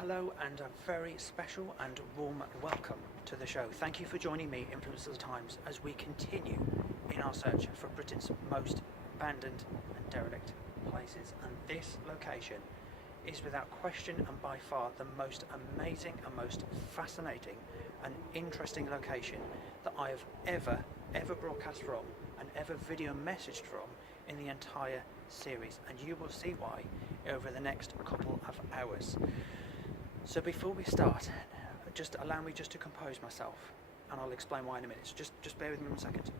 Hello and a very special and warm welcome to the show. Thank you for joining me, Influencers of the Times, as we continue in our search for Britain's most abandoned and derelict places. And this location is without question and by far the most amazing and most fascinating and interesting location that I have ever broadcast from and ever video messaged from in the entire series. And you will see why over the next couple of hours. So before we start, just allow me just to compose myself, and I'll explain why in a minute. So just bear with me 1 second.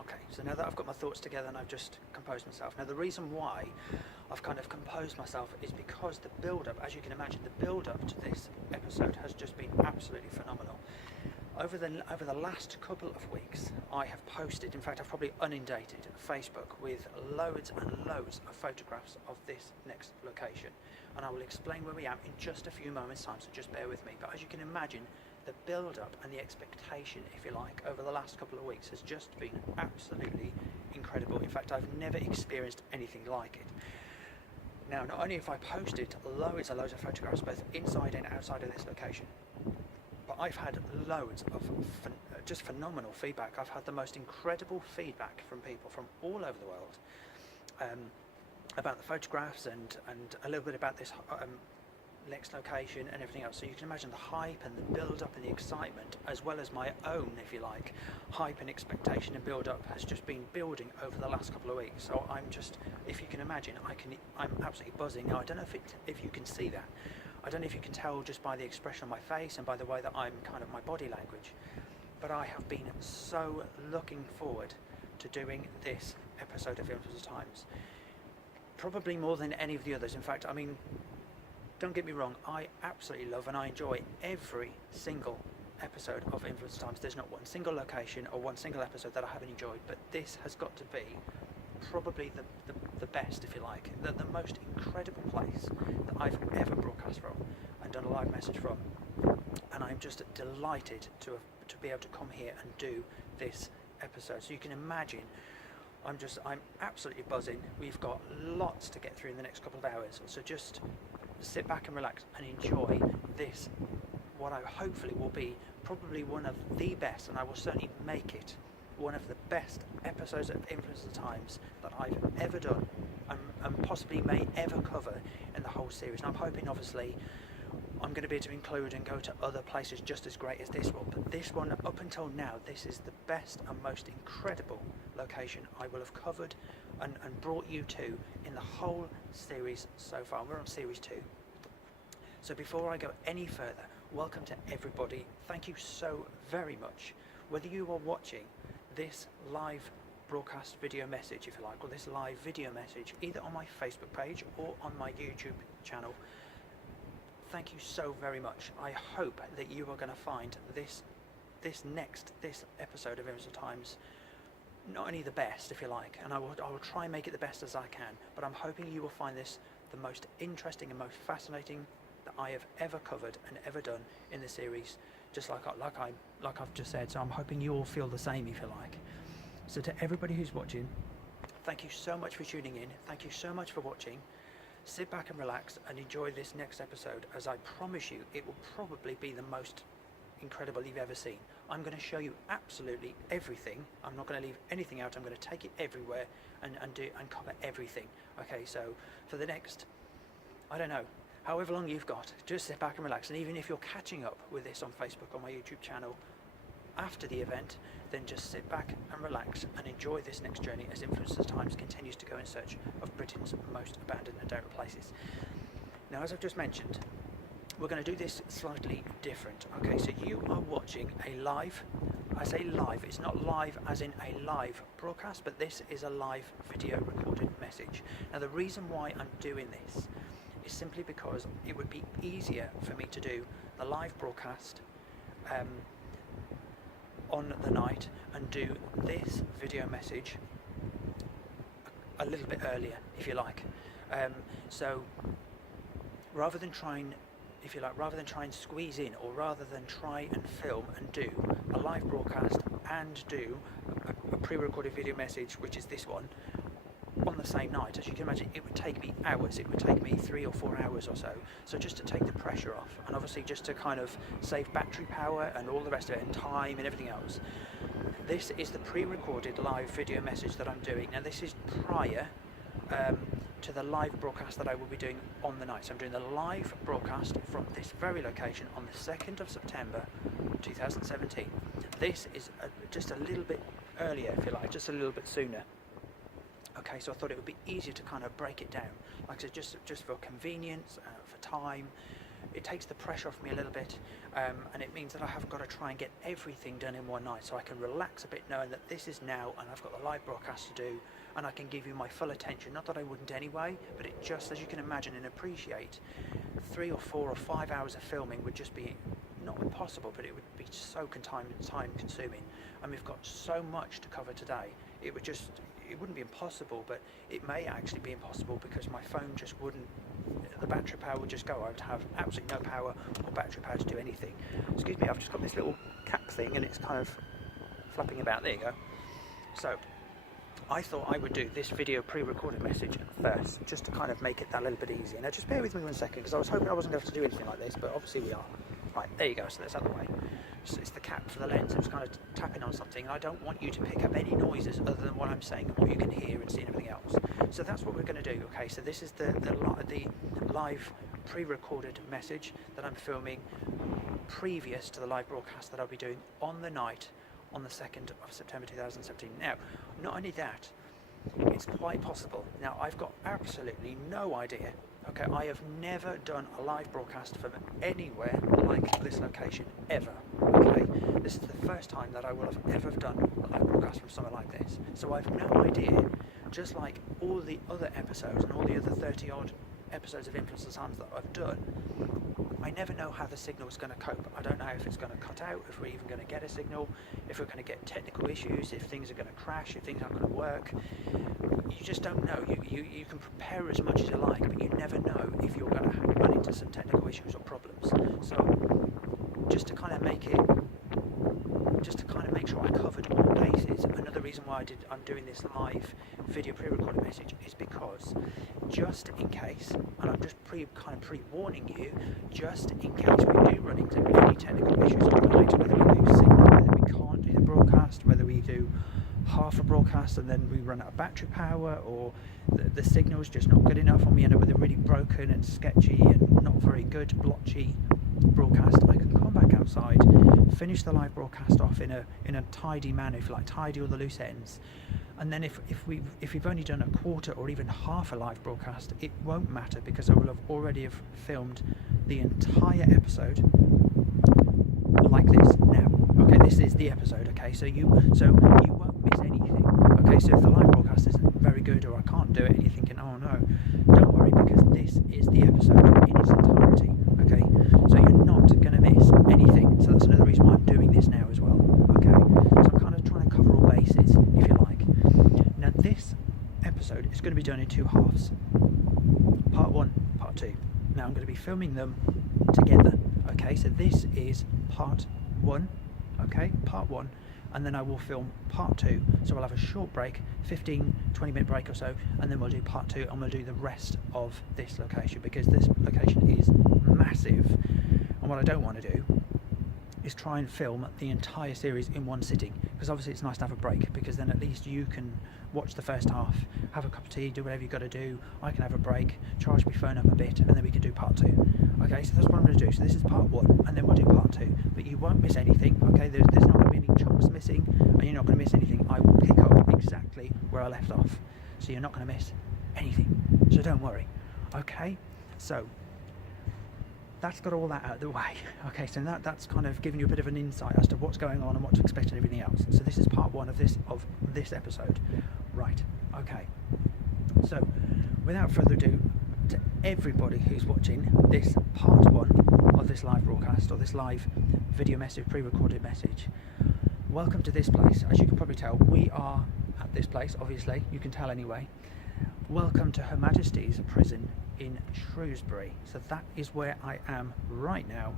Okay, so now that I've got my thoughts together and I've just composed myself. Now the reason why I've kind of composed myself is because the build-up, as you can imagine, the build-up to this episode has just been absolutely phenomenal. Over the last couple of weeks, I have posted, in fact I've probably inundated Facebook with loads and loads of photographs of this next location, and I will explain where we are in just a few moments time, so just bear with me. But as you can imagine, the build-up and the expectation, if you like, over the last couple of weeks has just been absolutely incredible. In fact, I've never experienced anything like it. Now, not only have I posted loads and loads of photographs both inside and outside of this location, but I've had loads of just phenomenal feedback. I've had the most incredible feedback from people from all over the world about the photographs and a little bit about this next location and everything else. So you can imagine the hype and the build-up and the excitement, as well as my own, if you like, hype and expectation and build-up has just been building over the last couple of weeks. So I'm just, if you can imagine, I'm absolutely buzzing. Now I don't know if you can see that. I don't know if you can tell just by the expression on my face and by the way that I'm kind of my body language, but I have been so looking forward to doing this episode of Influencers of the Times. Probably more than any of the others. In fact, I mean, don't get me wrong, I absolutely love and I enjoy every single episode of Influencers of the Times. There's not one single location or one single episode that I haven't enjoyed, but this has got to be probably the best, if you like, the most incredible place that I've ever broadcast from and done a live message from, and I'm just delighted to be able to come here and do this episode. So you can imagine I'm absolutely buzzing. We've got lots to get through in the next couple of hours, so just sit back and relax and enjoy this, what I hopefully will be probably one of the best, and I will certainly make it one of the best episodes of Influencers of the Times that I've ever done and possibly may ever cover in the whole series. And I'm hoping, obviously, I'm going to be able to include and go to other places just as great as this one. But this one, up until now, this is the best and most incredible location I will have covered and brought you to in the whole series so far. We're on series 2. So before I go any further, welcome to everybody. Thank you so very much. Whether you are watching this live broadcast video message, if you like, or this live video message either on my Facebook page or on my YouTube channel, thank you so very much. I hope that you are going to find this episode of Influencers of the Times not only the best, if you like, and I will try and make it the best as I can, but I'm hoping you will find this the most interesting and most fascinating that I have ever covered and ever done in the series, just like I've just said. So I'm hoping you all feel the same, if you like. So to everybody who's watching, thank you so much for tuning in. Thank you so much for watching. Sit back and relax and enjoy this next episode, as I promise you it will probably be the most incredible you've ever seen. I'm going to show you absolutely everything. I'm not going to leave anything out. I'm going to take it everywhere and cover everything. Okay, so for the next, I don't know, however long you've got, just sit back and relax. And even if you're catching up with this on Facebook or my YouTube channel after the event, then just sit back and relax and enjoy this next journey as Influencers of the Times continues to go in search of Britain's most abandoned and derelict places. Now, as I've just mentioned, we're going to do this slightly different. Okay, so you are watching a live, I say live, it's not live as in a live broadcast, but this is a live video recorded message. Now, the reason why I'm doing this is simply because it would be easier for me to do the live broadcast on the night and do this video message a little bit earlier, if you like. So rather than try and squeeze in, or rather than try and film and do a live broadcast and do a pre-recorded video message, which is this one, on the same night. As you can imagine, it would take me hours. It would take me 3 or 4 hours or so. So just to take the pressure off, and obviously just to kind of save battery power and all the rest of it, and time and everything else. This is the pre-recorded live video message that I'm doing. Now this is prior to the live broadcast that I will be doing on the night. So I'm doing the live broadcast from this very location on the 2nd of September 2017. This is just a little bit earlier, if you like, just a little bit sooner. Okay, so I thought it would be easier to kind of break it down. Like I said, just for convenience, for time. It takes the pressure off me a little bit, and it means that I haven't got to try and get everything done in one night, so I can relax a bit knowing that this is now and I've got the live broadcast to do, and I can give you my full attention. Not that I wouldn't anyway, but it just, as you can imagine and appreciate, 3 or 4 or 5 hours of filming would just be not impossible, but it would be so time consuming, and we've got so much to cover today. It wouldn't be impossible, but it may actually be impossible because my phone just wouldn't, the battery power would just go. I would have absolutely no power or battery power to do anything. Excuse me, I've just got this little cap thing and it's kind of flapping about. There you go. So I thought I would do this video pre-recorded message first, just to kind of make it that little bit easier. Now just bear with me 1 second, because I was hoping I wasn't going to have to do anything like this, but obviously we are. Right, there you go, so that's out of the way. So it's the cap for the lens. It was kind of tapping on something, and I don't want you to pick up any noises other than what I'm saying and what you can hear and see and everything else. So that's what we're going to do, okay? So this is the live pre-recorded message that I'm filming previous to the live broadcast that I'll be doing on the night on the 2nd of September 2017. Now, not only that, it's quite possible. Now, I've got absolutely no idea. Okay, I have never done a live broadcast from anywhere like this location, ever. Okay, this is the first time that I will have ever done a live broadcast from somewhere like this. So I've no idea, just like all the other episodes and all the other 30 odd episodes of Influence the Sands that I've done, I never know how the signal is going to cope. I don't know if it's going to cut out, if we're even going to get a signal, if we're going to get technical issues, if things are going to crash, if things aren't going to work. You just don't know. You can prepare as much as you like, but you never know if you're going to run into some technical issues or problems. So just to kind of make sure I covered all bases. Another reason why I'm doing this live video pre-recorded message is because just in case, and I'm just pre-warning you, just in case we do run into any technical issues on the night, whether we lose signal, whether we can't do the broadcast, whether we do half a broadcast and then we run out of battery power, or the signal's just not good enough and we end up with a really broken and sketchy and not very good blotchy broadcast, I can come back outside, finish the live broadcast off in a tidy manner, if you like, tidy all the loose ends, and then if we've only done a quarter or even half a live broadcast, it won't matter because I will have already filmed the entire episode like this now. Okay, this is the episode. Okay, so you won't miss anything. Okay, so if the live broadcast isn't very good or I can't do it and you're thinking, oh no, don't worry, because this is the episode in its entirety. Okay, so you're not going to miss anything. So that's another reason why I'm doing this now as well. Okay, so I'm kind of trying to cover all bases, if you like. Now this episode is going to be done in 2 halves. Part 1, part 2. Now I'm going to be filming them together. Okay, so this is part 1. Okay, part 1, and then I will film part 2. So we'll have a short break, 15-20 minute break or so, and then we'll do part 2, and we'll do the rest of this location, because this location is massive. And what I don't want to do is try and film the entire series in one sitting, because obviously it's nice to have a break, because then at least you can watch the first half, have a cup of tea, do whatever you've got to do, I can have a break, charge my phone up a bit, and then we can do part 2. Okay, so that's what I'm going to do. So this is part 1, and then we'll do part 2, but you won't miss anything. Okay, there's not going to be any chunks missing, and you're not going to miss anything. I will pick up exactly where I left off, so you're not going to miss anything, so don't worry. Okay, so that's got all that out of the way. Okay, so that's kind of giving you a bit of an insight as to what's going on and what to expect and everything else. So this is part 1 of this episode. Right, okay. So without further ado, to everybody who's watching this part 1 of this live broadcast, or this live video message, pre-recorded message, welcome to this place. As you can probably tell, we are at this place, obviously, you can tell anyway. Welcome to Her Majesty's prison in Shrewsbury. So that is where I am right now,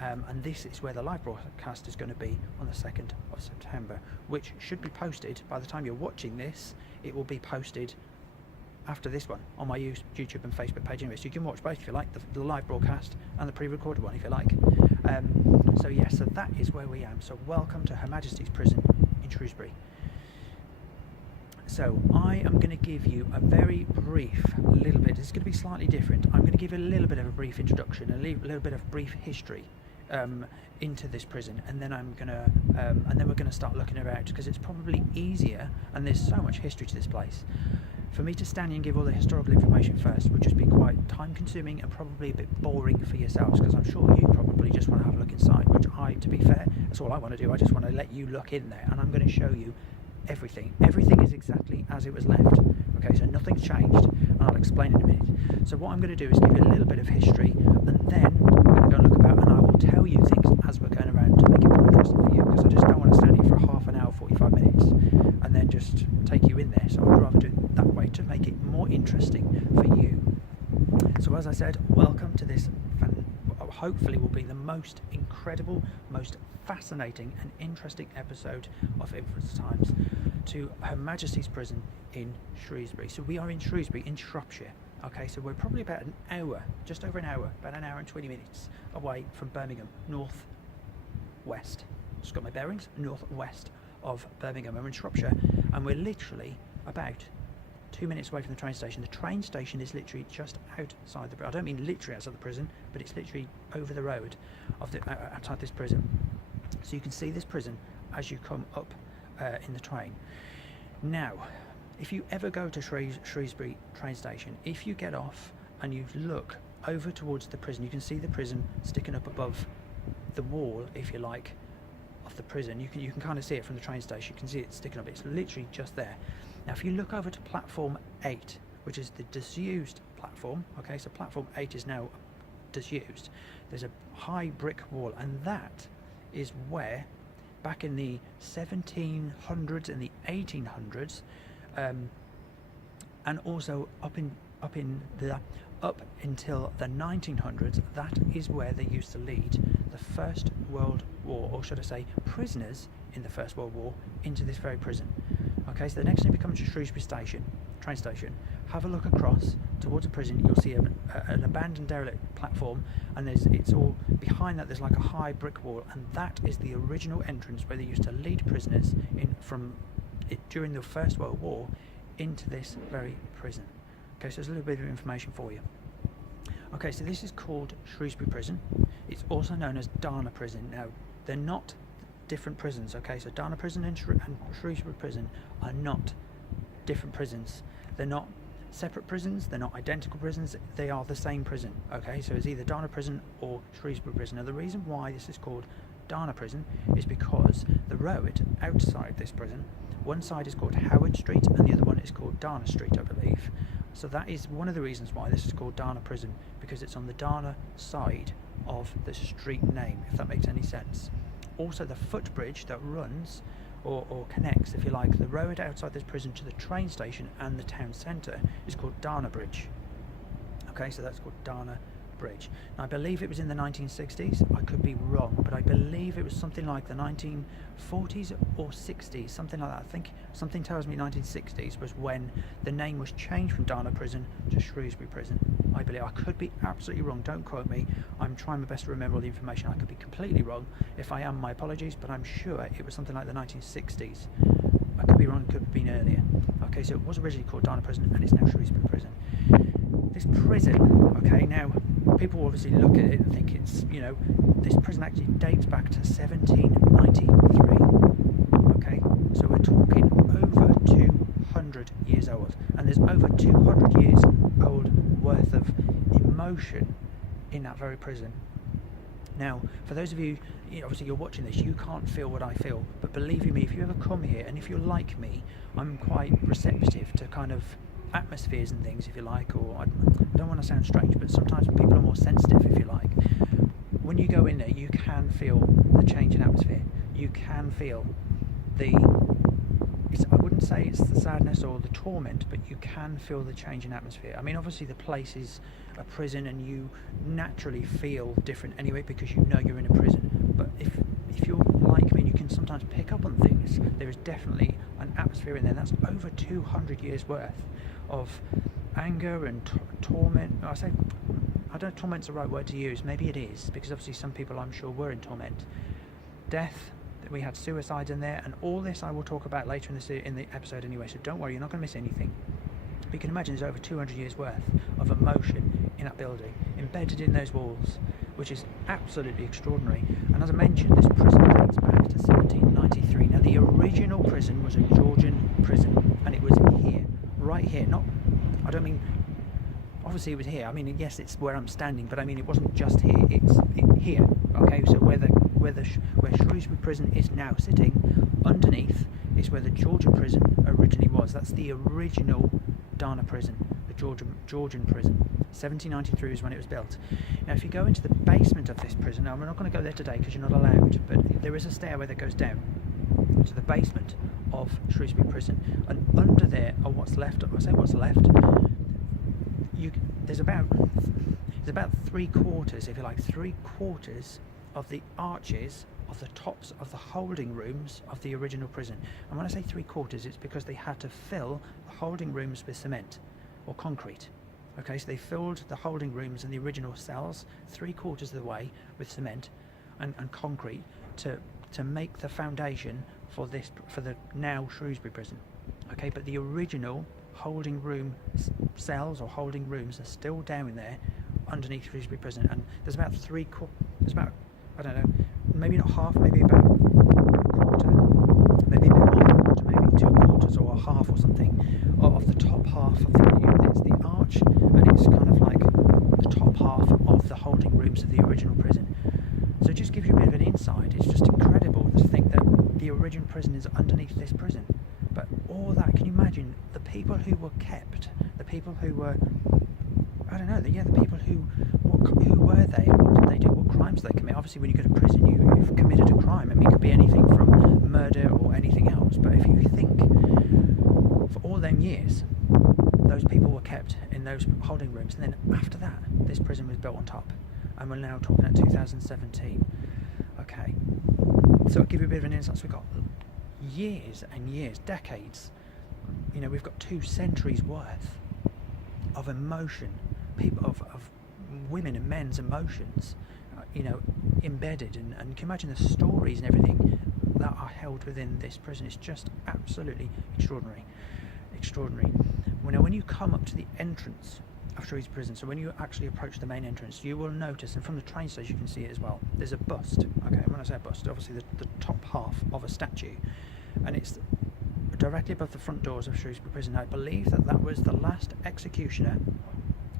and this is where the live broadcast is going to be on the 2nd of September, which should be posted by the time you're watching this. It will be posted after this one on my YouTube and Facebook page anyway, so you can watch both if you like, the live broadcast and the pre-recorded one if you like. So yeah, so that is where we am. So welcome to Her Majesty's Prison in Shrewsbury. So I am going to give you a very brief little bit, it's going to be slightly different. I'm going to give you a little bit of a brief introduction, a little bit of brief history into this prison, and then we're going to start looking around, because it's probably easier, and there's so much history to this place. For me to stand here and give all the historical information first would just be quite time consuming and probably a bit boring for yourselves, because I'm sure you probably just want to have a look inside, which to be fair, that's all I want to do. I just want to let you look in there, and I'm going to show you everything. Everything is exactly as it was left. Okay, so nothing's changed, and I'll explain in a minute. So what I'm going to do is give you a little bit of history, and then we're going to go and look about, and I will tell you things as we're going around to make it more interesting for you, because I just don't want to stand here for half an hour, 45 minutes, and then just take you in there. So I'd rather do it that way to make it more interesting for you. So as I said, welcome to this hopefully will be the most incredible, most fascinating and interesting episode of Infamous Times to Her Majesty's Prison in Shrewsbury. So we are in Shrewsbury in Shropshire. Okay, so we're probably about an hour, just over an hour, about an hour and 20 minutes away from Birmingham, north west. Just got my bearings, northwest of Birmingham. We're in Shropshire, and we're literally about 2 minutes away from the train station. The train station is literally just outside the, I don't mean literally outside the prison, but it's literally over the road of the outside this prison. So you can see this prison as you come up in the train. Now, if you ever go to Shrewsbury train station, if you get off and you look over towards the prison, you can see the prison sticking up above the wall, if you like, of the prison. You can kind of see it from the train station. You can see it sticking up. It's literally just there. Now, if you look over to platform 8, which is the disused platform, okay, so platform 8 is now disused. There's a high brick wall, and that is where, back in the 1700s and the 1800s, and also up until the 1900s, that is where they used to lead the First World War, or should I say, prisoners in the First World War, into this very prison. Okay, so the next time you come to Shrewsbury station, train station, have a look across towards the prison. You'll see an abandoned derelict platform, and it's all behind that. There's like a high brick wall, and that is the original entrance where they used to lead prisoners during the First World War into this very prison. Okay, so there's a little bit of information for you. Okay, so this is called Shrewsbury Prison. It's also known as Dana Prison. Now, they're not different prisons. Okay, so Dana Prison and Shrewsbury Prison are not different prisons. They're not separate prisons, they're not identical prisons, they are the same prison. Okay, so it's either Dana Prison or Shrewsbury Prison. Now, the reason why this is called Dana Prison is because the road outside this prison, one side is called Howard Street and the other one is called Dana Street, I believe. So that is one of the reasons why this is called Dana Prison, because it's on the Dana side of the street name, if that makes any sense. Also, the footbridge that runs or connects, if you like, the road outside this prison to the train station and the town centre is called Dana Bridge. Okay, so that's called Dana Bridge. Now, I believe it was in the 1960s. I could be wrong, but I believe it was something like the 1940s or 60s, something like that. I think something tells me 1960s was when the name was changed from Dana Prison to Shrewsbury Prison. I believe. I could be absolutely wrong. Don't quote me. I'm trying my best to remember all the information. I could be completely wrong. If I am, my apologies, but I'm sure it was something like the 1960s. I could be wrong. Could have been earlier. Okay, so it was originally called Dana Prison and it's now Shrewsbury Prison. This prison, okay, now people obviously look at it and think it's, you know, this prison actually dates back to 1793. Okay, so we're talking over 200 years old, and there's over 200 years old worth of emotion in that very prison. Now, for those of you, obviously you're watching this, you can't feel what I feel, but believe you me, if you ever come here, and if you're like me, I'm quite receptive to kind of atmospheres and things, if you like, or I don't want to sound strange, but sometimes people are more sensitive, if you like. When you go in there, you can feel the change in atmosphere. You can feel I wouldn't say it's the sadness or the torment, but you can feel the change in atmosphere. I mean, obviously the place is a prison and you naturally feel different anyway because you know you're in a prison. But if you're like me and you can sometimes pick up on things, there is definitely an atmosphere in there. That's over 200 years worth of anger and torment. I don't know if torment's the right word to use. Maybe it is, because obviously some people, I'm sure, were in torment. Death. We had suicides in there, and all this I will talk about later in the episode anyway. So don't worry, you're not going to miss anything. But you can imagine there's over 200 years worth of emotion in that building, embedded in those walls, which is absolutely extraordinary. And as I mentioned, this prison dates back to 1793. Now, the original prison was a Georgian prison, and it was here, right here. I don't mean, obviously it was here. I mean, yes, it's where I'm standing, but I mean, it wasn't just here. It's here. Okay, so where Shrewsbury prison is now sitting, underneath is where the Georgian prison originally was. That's the original Dana prison, the Georgian prison. 1793 is when it was built. Now, if you go into the basement of this prison, now we're not going to go there today because you're not allowed, but there is a stairway that goes down to the basement of Shrewsbury prison, and under there are what's left. I say what's left. There's about 3/4, if you like, 3/4 of the arches of the tops of the holding rooms of the original prison. And when I say 3/4, it's because they had to fill the holding rooms with cement or concrete. Okay, so they filled the holding rooms and the original cells 3/4 of the way with cement and concrete to make the foundation for the now Shrewsbury prison. Okay, but the original holding room cells or holding rooms are still down in there underneath Shrewsbury prison, and there's about I don't know, maybe not half, maybe about a quarter, maybe a bit more than a quarter, maybe 2/4 or a half or something of the top half of it's the arch, and it's kind of like the top half of the holding rooms of the original prison. So it just gives you a bit of an insight. It's just incredible to think that the original prison is underneath this prison. But all that, can you imagine the people who were kept, the people who were, I don't know, the people who were they, and what did they do, what crimes did they commit? Obviously, when you go to prison, you've committed a crime. I mean, it could be anything from murder or anything else. But if you think, for all them years, those people were kept in those holding rooms, and then after that, this prison was built on top, and we're now talking at 2017. Okay, so I'll give you a bit of an insight. So we've got years and years, decades. You know, we've got 2 centuries worth of emotion, people of women and men's emotions, embedded, and can you imagine the stories and everything that are held within this prison? It's just absolutely extraordinary. Now, when you come up to the entrance of Shrewsbury prison, so when you actually approach the main entrance, you will notice, and from the train station you can see it as well, there's a bust. Okay, when I say a bust, obviously the top half of a statue, and it's directly above the front doors of Shrewsbury prison. I believe that was the last executioner.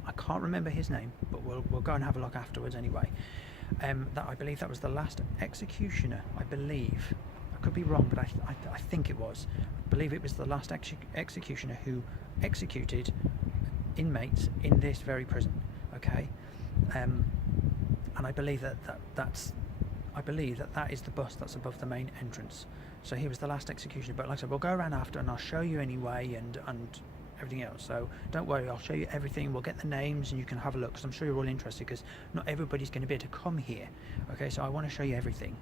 I can't remember his name, but we'll go and have a look afterwards anyway. I believe that was the last executioner. I believe, I could be wrong, but I think it was. I believe it was the last executioner who executed inmates in this very prison. Okay, and I believe that is the bust that's above the main entrance. So he was the last executioner. But like I said, we'll go around after, and I'll show you anyway, and everything else. So don't worry, I'll show you everything. We'll get the names, and you can have a look, because I'm sure you're all interested, because not everybody's going to be able to come here. Okay, so I want to show you everything.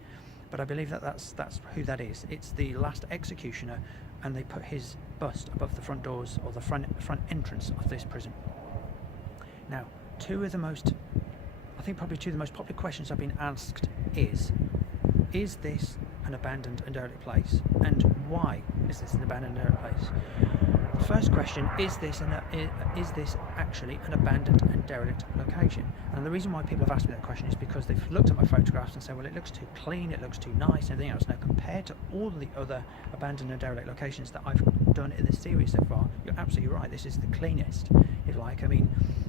But I believe that's who that is. It's the last executioner, and they put his bust above the front doors, or the front entrance of this prison. Now, probably two of the most popular questions I've been asked is this an abandoned and derelict place? And why is this an abandoned and derelict place? The first question, is this actually an abandoned and derelict location? And the reason why people have asked me that question is because they've looked at my photographs and said, well, it looks too clean, it looks too nice, and everything else. Now, compared to all the other abandoned and derelict locations that I've done in this series so far, you're absolutely right. This is the cleanest, if you like. I mean,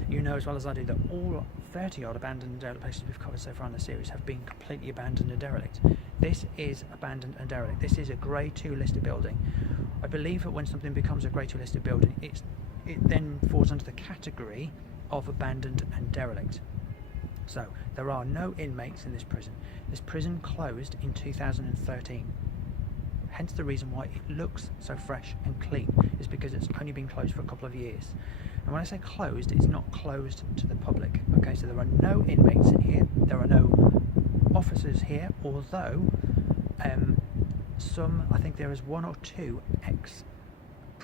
you know as well as I do that all 30-odd abandoned and derelict places we've covered so far in the series have been completely abandoned and derelict. This is abandoned and derelict. This is a Grade 2 listed building. I believe that when something becomes a Grade 2 listed building, it then falls under the category of abandoned and derelict. So there are no inmates in this prison. This prison closed in 2013. Hence the reason why it looks so fresh and clean is because it's only been closed for a couple of years. And when I say closed, it's not closed to the public. Okay, so there are no inmates in here. There are no officers here, although I think there is 1 or 2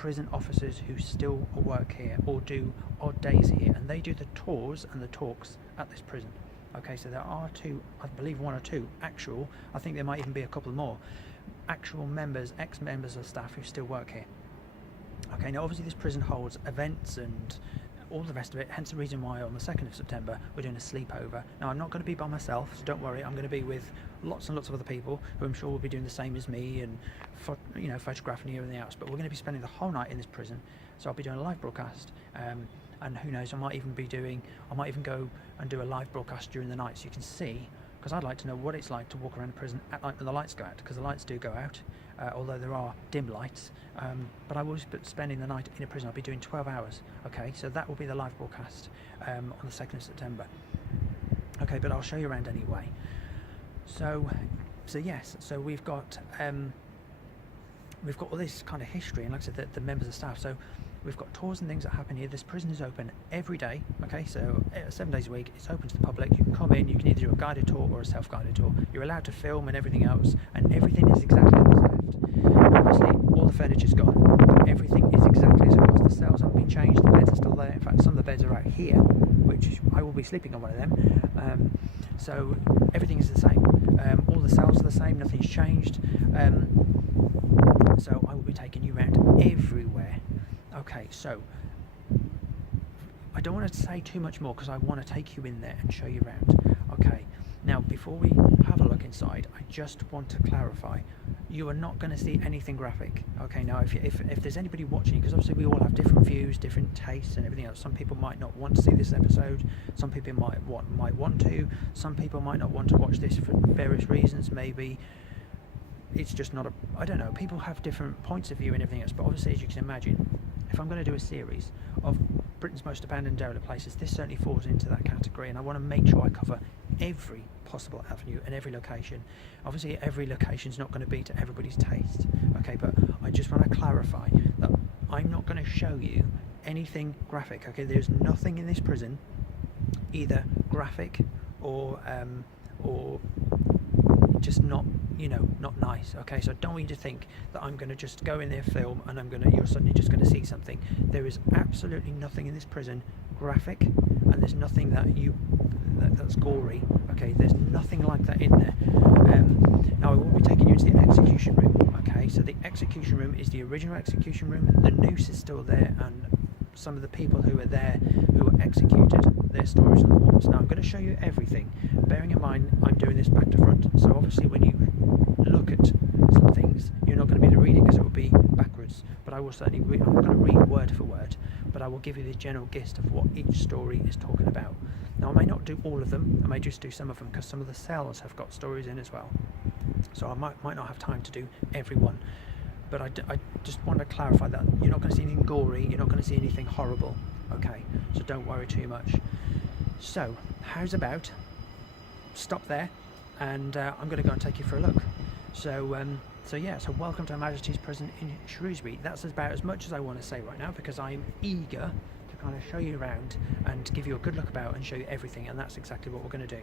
prison officers who still work here or do odd days here, and they do the tours and the talks at this prison. Okay, so there are two, I believe one or two actual, I think there might even be a couple more, actual members, ex-members of staff who still work here. Okay, now obviously this prison holds events and all the rest of it, hence the reason why on the 2nd of September we're doing a sleepover. Now I'm not going to be by myself, so don't worry, I'm going to be with lots and lots of other people who I'm sure will be doing the same as me and photographing and everything else, but we're going to be spending the whole night in this prison, so I'll be doing a live broadcast, and who knows, I might even go and do a live broadcast during the night so you can see, because I'd like to know what it's like to walk around the prison at night when the lights go out, because the lights do go out, although there are dim lights, but I will be spending the night in a prison. I'll be doing 12 hours, okay, so that will be the live broadcast on the 2nd of September. Okay, but I'll show you around anyway. So yes, so we've got all this kind of history, and like I said, the members of staff, so we've got tours and things that happen here. This prison is open every day, okay, so 7 days a week. It's open to the public. You can come in, you can either do a guided tour or a self-guided tour. You're allowed to film and everything else, and everything is exactly as it's left. Obviously, all the furniture's gone, but everything is exactly as it was. The cells haven't been changed, the beds are still there. In fact, some of the beds are out here, which I will be sleeping on one of them. So everything is the same. All the cells are the same, nothing's changed. So I will be taking you around everywhere. Okay, so I don't want to say too much more because I want to take you in there and show you around. Okay, now before we have a look inside, I just want to clarify, you are not going to see anything graphic. Okay, now if there's anybody watching, because obviously we all have different views, different tastes and everything else. Some people might not want to see this episode, some people might want to, some people might not want to watch this for various reasons. Maybe it's just not I don't know, people have different points of view and everything else, but obviously, as you can imagine, if I'm going to do a series of Britain's most abandoned derelict places, this certainly falls into that category, and I want to make sure I cover every possible avenue and every location. Obviously, every location is not going to be to everybody's taste, okay, but I just want to clarify that I'm not going to show you anything graphic, okay? There's nothing in this prison either graphic or just not nice, okay? So I don't want you to think that I'm going to just go in there, film, and you're suddenly just going to see something. There is absolutely nothing in this prison graphic, and there's nothing that's gory, okay? There's nothing like that in there. Now I will be taking you into the execution room, okay? So the execution room is the original execution room. The noose is still there, and some of the people who were there who were executed, their stories on the walls. Now I'm going to show you everything, bearing in mind I'm doing this back to front, so obviously when you look at some things you're not going to be able to read it because it will be backwards, but I will certainly I'm not going to read word for word, but I will give you the general gist of what each story is talking about. Now I may not do all of them, I may just do some of them, because some of the cells have got stories in as well, so I might not have time to do every one. But I just want to clarify that you're not going to see anything gory, you're not going to see anything horrible, okay? So don't worry too much. So, how's about stop there, and I'm going to go and take you for a look. So welcome to Her Majesty's Prison in Shrewsbury. That's about as much as I want to say right now, because I'm eager to kind of show you around and give you a good look about and show you everything, and that's exactly what we're going to do.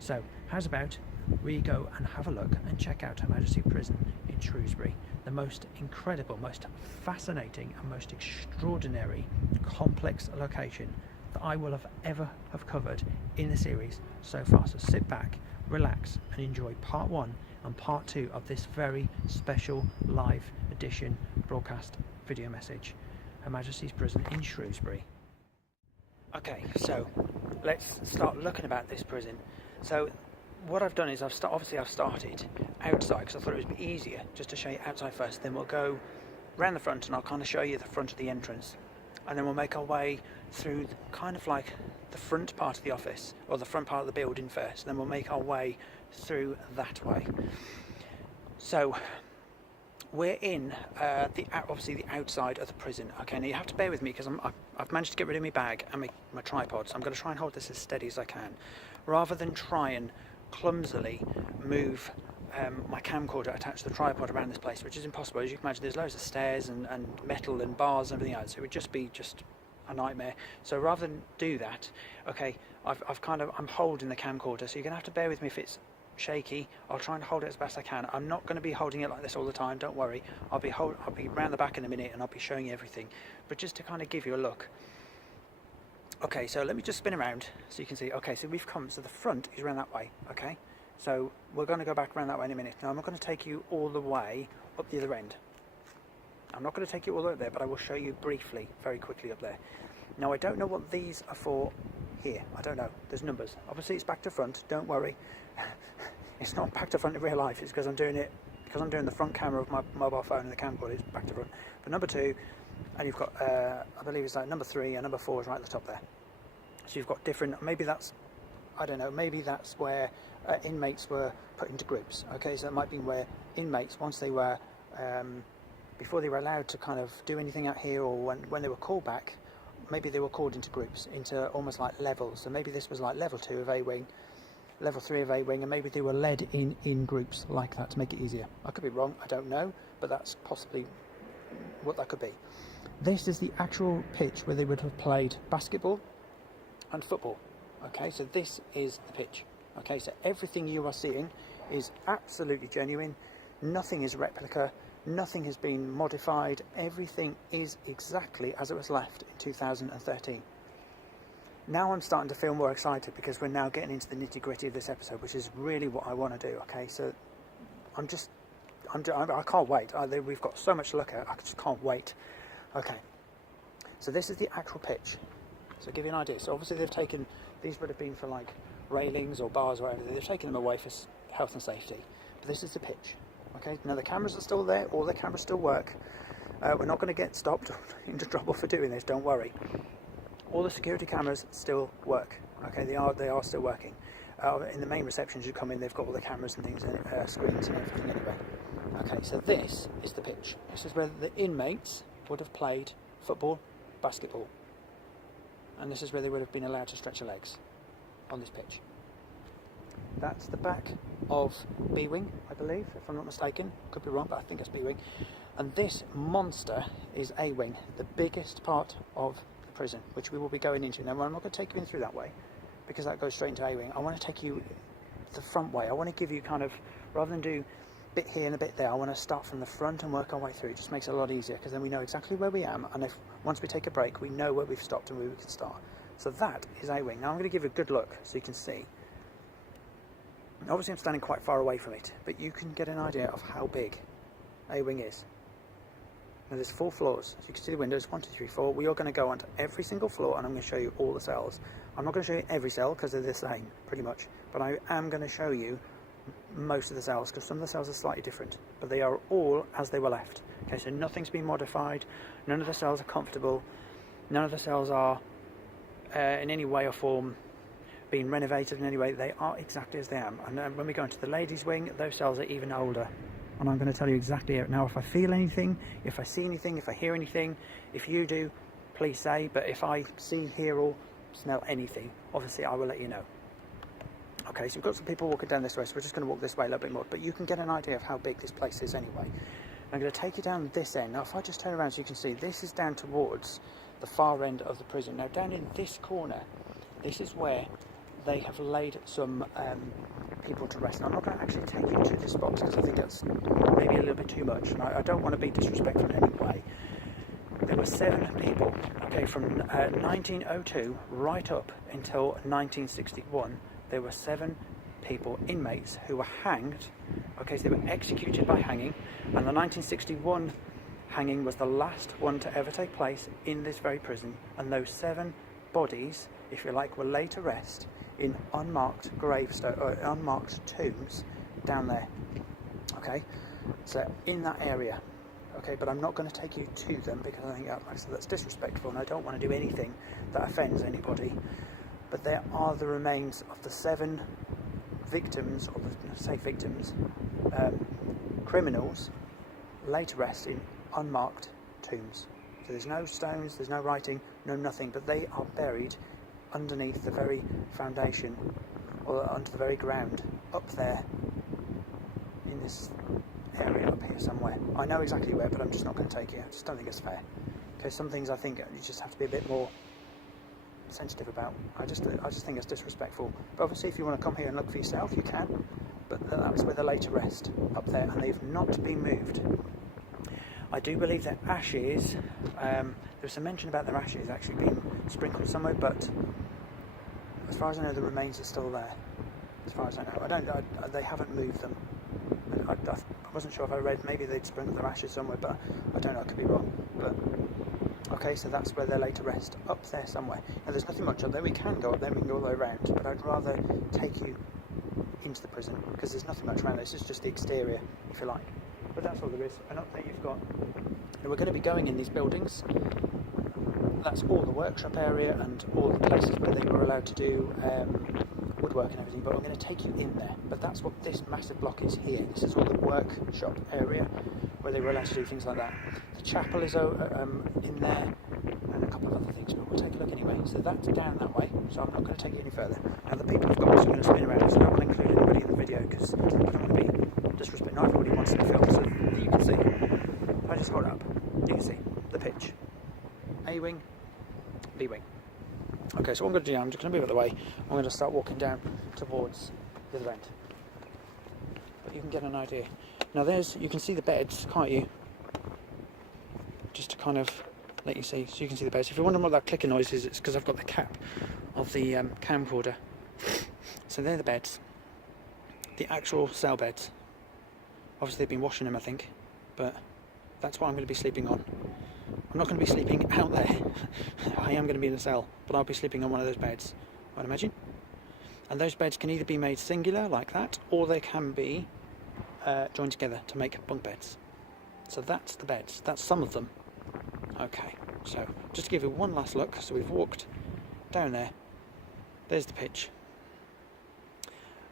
So, how's about we go and have a look and check out Her Majesty's Prison in Shrewsbury, the most incredible, most fascinating and most extraordinary, complex location that I will ever have covered in the series so far. So sit back, relax and enjoy part 1 and part 2 of this very special live edition broadcast video message. Her Majesty's Prison in Shrewsbury. Okay, so let's start looking about this prison. So what I've done is I've started outside because I thought it would be easier just to show you outside first, then we'll go round the front and I'll kind of show you the front of the entrance, and then we'll make our way through kind of like the front part of the office or the front part of the building first, and then we'll make our way through that way. So we're in obviously the outside of the prison. Okay, now you have to bear with me because I've managed to get rid of my bag and my tripod, so I'm going to try and hold this as steady as I can, rather than try and clumsily move my camcorder attached to the tripod around this place, which is impossible. As you can imagine, there's loads of stairs and metal and bars and everything else, so it would just be a nightmare. So rather than do that, okay, I'm holding the camcorder, so you're going to have to bear with me if it's shaky. I'll try and hold it as best I can. I'm not going to be holding it like this all the time, don't worry. I'll be round the back in a minute and I'll be showing you everything. But just to kind of give you a look. Okay, so let me just spin around so you can see. Okay, so we've come, so the front is around that way, okay? So we're going to go back around that way in a minute. Now I'm not going to take you all the way up the other end. I'm not going to take you all the way up there, but I will show you briefly, very quickly up there. Now I don't know what these are for here. I don't know. There's numbers. Obviously it's back to front. Don't worry. It's not back to front in real life. It's because I'm doing the front camera of my mobile phone and the camcorder is back to front. But number 2, and you've got, I believe it's like number 3 and number 4 is right at the top there. So you've got different, maybe that's, I don't know, maybe that's where inmates were put into groups. Okay, so that might be where inmates, once they were, before they were allowed to kind of do anything out here, or when they were called back, maybe they were called into groups, into almost like levels. So maybe this was like level 2 of A wing, level 3 of A wing, and maybe they were led in groups like that to make it easier. I could be wrong, I don't know, but that's possibly what that could be. This is the actual pitch where they would have played basketball and football. Okay, so this is the pitch. Okay, so everything you are seeing is absolutely genuine. Nothing is replica. Nothing has been modified. Everything is exactly as it was left in 2013. Now I'm starting to feel more excited because we're now getting into the nitty-gritty of this episode, which is really what I want to do. Okay, so I can't wait. We've got so much to look at. I just can't wait. Okay, so this is the actual pitch. So to give you an idea, so obviously they've taken, these would have been for like railings or bars or whatever, they've taken them away for health and safety. But this is the pitch. Okay, now the cameras are still there, all the cameras still work. We're not going to get stopped or into trouble for doing this, don't worry. All the security cameras still work. Okay, they are still working. In the main receptions you come in, they've got all the cameras and things, screens and everything anyway. Okay, so this is the pitch. This is where the inmates would have played football, basketball. And this is where they would have been allowed to stretch their legs on this pitch. That's the back of B-Wing, I believe, if I'm not mistaken. Could be wrong, but I think it's B-Wing. And this monster is A-Wing, the biggest part of the prison, which we will be going into. Now, I'm not going to take you in through that way, because that goes straight into A-Wing. I want to take you the front way. I want to give you kind of, rather than do a bit here and a bit there, I want to start from the front and work our way through. It just makes it a lot easier, because then we know exactly where we am, and if once we take a break, we know where we've stopped and where we can start. So that is A-Wing. Now I'm going to give you a good look so you can see. Obviously I'm standing quite far away from it, but you can get an idea of how big A-Wing is. Now there's 4 floors, so you can see the windows, 1, 2, 3, 4. We are going to go onto every single floor and I'm going to show you all the cells. I'm not going to show you every cell because they're the same, pretty much, but I am going to show you most of the cells, because some of the cells are slightly different, but they are all as they were left. Okay, so nothing's been modified, none of the cells are comfortable, none of the cells are in any way or form being renovated in any way. They are exactly as they are. And when we go into the ladies' wing, those cells are even older. And I'm going to tell you exactly now. If I feel anything, if I see anything, if I hear anything, if you do, please say. But if I see, hear, or smell anything, obviously I will let you know. Okay, so we've got some people walking down this way, so we're just going to walk this way a little bit more. But you can get an idea of how big this place is anyway. I'm going to take you down this end. Now, if I just turn around so you can see, this is down towards the far end of the prison. Now, down in this corner, this is where they have laid some people to rest. I'm not going to actually take you to this box because I think that's maybe a little bit too much, and I don't want to be disrespectful in any way. There were 7 people, okay, from 1902 right up until 1961. There were 7 people, inmates, who were hanged. Okay, so they were executed by hanging, and the 1961 hanging was the last one to ever take place in this very prison, and those 7 bodies, if you like, were laid to rest in unmarked gravestones, or unmarked tombs down there. Okay, so in that area. Okay, but I'm not going to take you to them because I think, like I said, that's disrespectful, and I don't want to do anything that offends anybody. But there are the remains of the 7 victims, or criminals, laid to rest in unmarked tombs. So there's no stones, there's no writing, no nothing, but they are buried underneath the very foundation, or under the very ground, up there, in this area up here somewhere. I know exactly where, but I'm just not going to take you. I just don't think it's fair. Okay, some things I think you just have to be a bit more sensitive about. I just think it's disrespectful. But obviously, if you want to come here and look for yourself, you can. but that's where they lay to rest, up there, and they've not been moved. I do believe their ashes, there was some mention about their ashes actually being sprinkled somewhere, but as far as I know, the remains are still there. As far as I know, they haven't moved them. I wasn't sure if I read maybe they'd sprinkled their ashes somewhere, but I don't know, I could be wrong. But okay, so that's where they're laid to rest, up there somewhere. Now there's nothing much up there, we can go up there, we can go all the way around, but I'd rather take you into the prison, because there's nothing much around there, this is just the exterior, if you like. But that's all there is, and up there you've got, we're going to be going in these buildings, that's all the workshop area and all the places where they were allowed to do woodwork and everything, but I'm going to take you in there. But that's what this massive block is here. This is all the workshop area where they were allowed to do things like that. The chapel is in there, and a couple of other things, but we'll take a look anyway. So that's down that way, so I'm not going to take you any further. Now the people have got us are going to spin around, so I don't want to include anybody in the video because I don't want to be disrespectful. Not everybody wants to film, so that you can see. If I just hold it up, you can see the pitch. A-wing, B-wing. Okay, so what I'm going to do now, I'm just going to move out of the way. I'm going to start walking down towards the other end. But you can get an idea. Now you can see the beds, can't you? Just to kind of let you see, so you can see the beds. If you're wondering what that clicking noise is, it's because I've got the cap of the camcorder. So they're the beds. The actual cell beds. Obviously they've been washing them, I think. But that's what I'm going to be sleeping on. I'm not going to be sleeping out there. I am going to be in a cell, but I'll be sleeping on one of those beds, I'd imagine. And those beds can either be made singular, like that, or they can be joined together to make bunk beds. So that's the beds. That's some of them. Okay, so just to give you one last look, so we've walked down there. There's the pitch.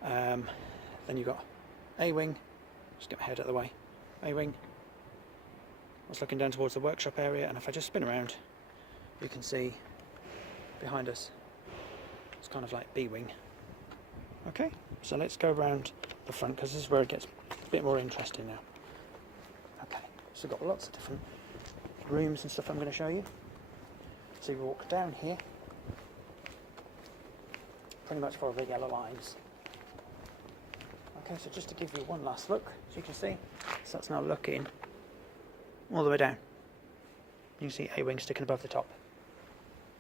Then you've got A-wing. Just get my head out of the way. A-wing. I was looking down towards the workshop area, and if I just spin around, you can see behind us, it's kind of like B-wing. Okay, so let's go around the front, because this is where it gets a bit more interesting now. Okay, so we've got lots of different rooms and stuff I'm going to show you. So you walk down here, pretty much follow the yellow lines. Okay, so just to give you one last look, as you can see, so that's now looking all the way down. You can see A-wing sticking above the top.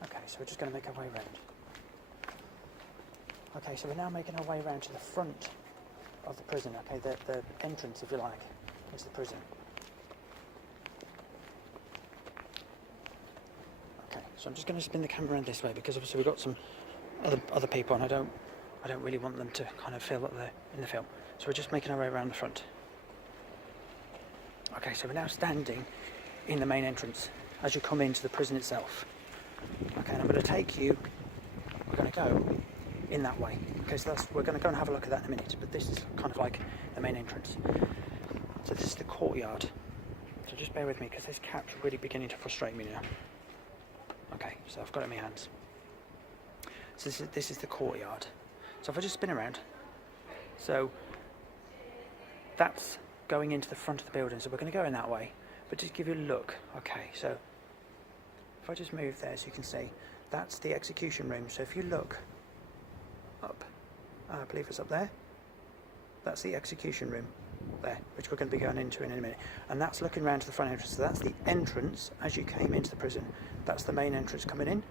Okay, so we're just going to make our way around. Okay, so we're now making our way around to the front of the prison. Okay, the entrance, if you like, into the prison. Okay, so I'm just going to spin the camera around this way because obviously we've got some other people, and I don't really want them to kind of feel that they're in the film. So we're just making our way around the front. Okay, so we're now standing in the main entrance as you come into the prison itself. Okay, and I'm going to take you, we're going to go in that way. Okay, so we're going to go and have a look at that in a minute, but this is kind of like the main entrance. So this is the courtyard. So just bear with me because this cap's really beginning to frustrate me now. Okay, so I've got it in my hands. So this is the courtyard. So if I just spin around, so that's going into the front of the building, so we're going to go in that way, but just give you a look. Okay, so if I just move there, so you can see that's the execution room. So if you look up, I believe it's up there, that's the execution room there, which we're going to be going into in a minute, and that's looking around to the front entrance. So that's the entrance as you came into the prison. That's the main entrance coming in,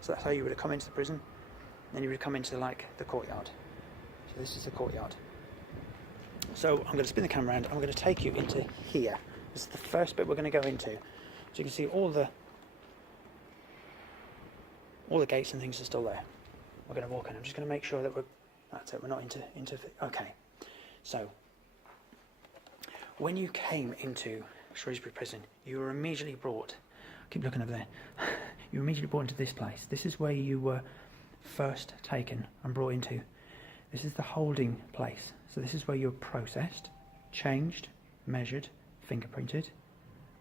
so that's how you would have come into the prison. Then you would come into the courtyard. So this is the courtyard. So I'm going to spin the camera around. I'm going to take you into here. This is the first bit we're going to go into. So you can see all the gates and things are still there. We're going to walk in. I'm just going to make sure that that's it. We're not into. Okay. So when you came into Shrewsbury prison, you were immediately brought. Keep looking over there. You were immediately brought into this place. This is where you were first taken and brought into. This is the holding place. So this is where you're processed, changed, measured, fingerprinted,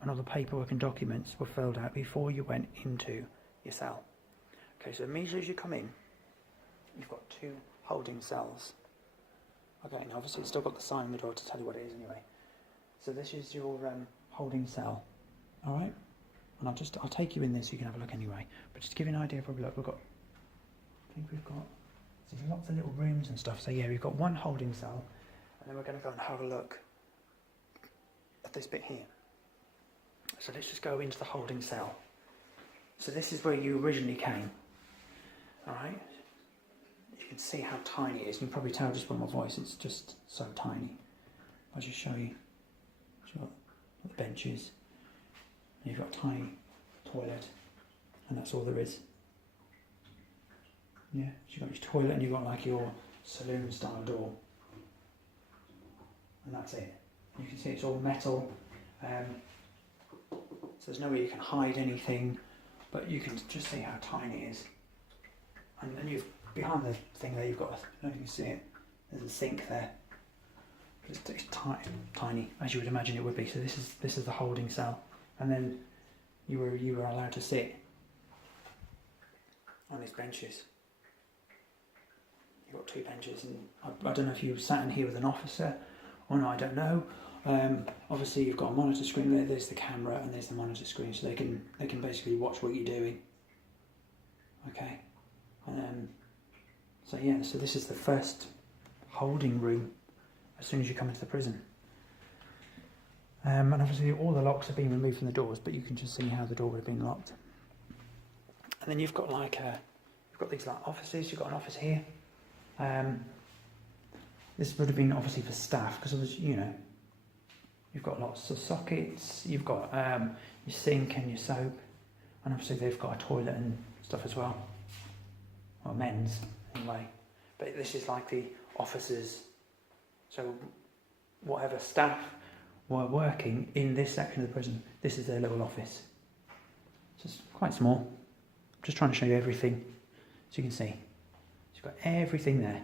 and all the paperwork and documents were filled out before you went into your cell. Okay, so immediately as you come in, you've got two holding cells. Okay, and obviously it's still got the sign on the door to tell you what it is anyway. So this is your holding cell. All right, and I'll take you in this so you can have a look anyway. But just to give you an idea of where we look, I think we've got, so there's lots of little rooms and stuff. So yeah, we've got one holding cell, And then we're going to go and have a look at this bit here. So let's just go into the holding cell. So this is where you originally came. Alright? You can see how tiny it is. You can probably tell just by my voice, it's just so tiny. I'll just show you. You've got the benches. And you've got a tiny toilet. And that's all there is. Yeah, so you've got your toilet and you've got like your saloon style door. And that's it. You can see it's all metal. So there's no way you can hide anything, but you can just see how tiny it is. And then you've, behind the thing there, you've got, I don't know if you can see it, there's a sink there. It's tiny, as you would imagine it would be. So this is the holding cell. And then you were allowed to sit on these benches. You've got 2 benches, and I don't know if you sat in here with an officer or not, I don't know. Obviously you've got a monitor screen there, there's the camera and there's the monitor screen, so they can basically watch what you're doing. Okay. So yeah, so this is the first holding room as soon as you come into the prison. And obviously all the locks have been removed from the doors, but you can just see how the door would have been locked. And then you've got like you've got these like offices. You've got an office here. This would have been obviously for staff, because you know, you've got lots of sockets. You've got your sink and your soap, and obviously they've got a toilet and stuff as well. Well, men's anyway. But this is like the offices. So whatever staff were working in this section of the prison, this is their little office. So it's quite small. Just trying to show you everything, so you can see. So you've got everything there,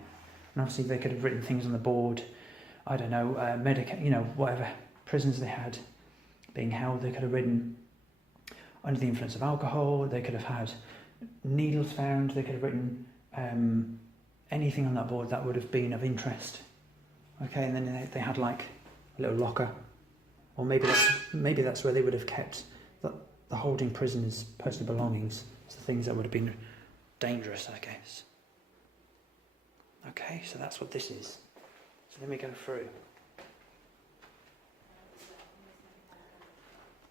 and obviously they could have written things on the board. I don't know, you know, whatever prisoners they had being held, they could have written under the influence of alcohol. They could have had needles found. They could have written anything on that board that would have been of interest. Okay, and then they had like a little locker, or maybe that's where they would have kept the holding prisoners' personal belongings. It's the things that would have been dangerous, I guess. Okay, so that's what this is. So then we go through.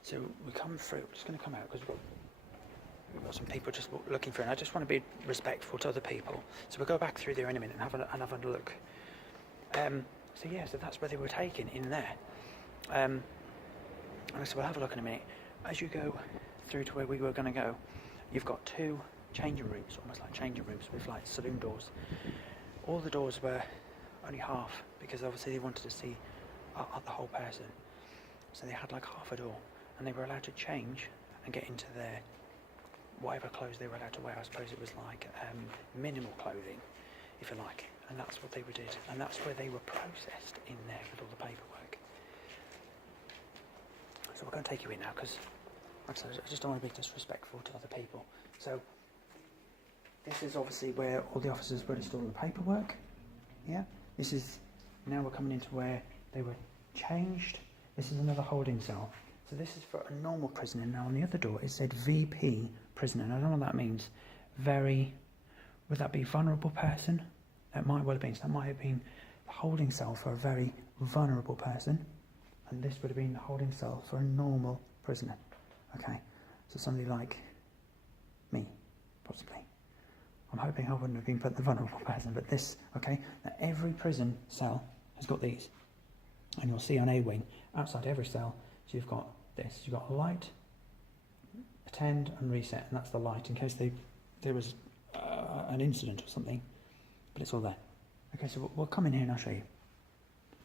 So we come through. We're just going to come out because we've got some people just looking through, and I just want to be respectful to other people. So we'll go back through there in a minute and have a look. So yeah, so that's where they were taken, in there. And so we'll have a look in a minute. As you go through to where we were going to go, you've got 2 changing rooms, almost like changing rooms with like saloon doors. All the doors were only half, because obviously they wanted to see the whole person. So they had like half a door, and they were allowed to change and get into their whatever clothes they were allowed to wear. I suppose it was like minimal clothing, if you like. And that's what they did, and that's where they were processed, in there with all the paperwork. So we're going to take you in now, because I just don't want to be disrespectful to other people. So this is obviously where all the officers registered all the paperwork. Yeah. This is, now we're coming into where they were changed. This is another holding cell. So this is for a normal prisoner. Now on the other door it said VP prisoner, and I don't know what that means. Would that be vulnerable person? That might well have been. So that might have been the holding cell for a very vulnerable person, and this would have been the holding cell for a normal prisoner. Okay, so somebody like me, possibly. I'm hoping I wouldn't have been put the vulnerable person, but this, okay, now every prison cell has got these, and you'll see on A wing, outside every cell, so you've got this, you've got light, attend and reset, and that's the light in case there was an incident or something, but it's all there. Okay, so we'll come in here and I'll show you.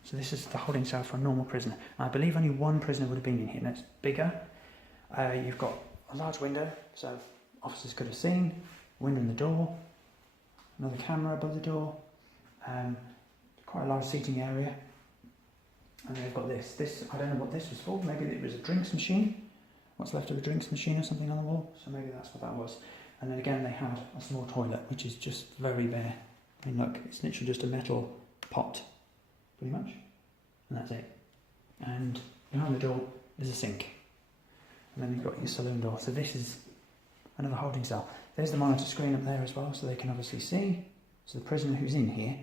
So this is the holding cell for a normal prisoner. I believe only one prisoner would have been in here, and it's bigger. You've got a large window, so officers could have seen, window in the door, another camera above the door, quite a large seating area. And they've got this, I don't know what this was for, maybe it was a drinks machine, what's left of a drinks machine or something on the wall, so maybe that's what that was. And then again they had a small toilet, which is just very bare. I mean look, it's literally just a metal pot, pretty much, and that's it. And behind the door is a sink, and then you've got your saloon door. So this is another holding cell. There's the monitor screen up there as well, so they can obviously see. So the prisoner who's in here,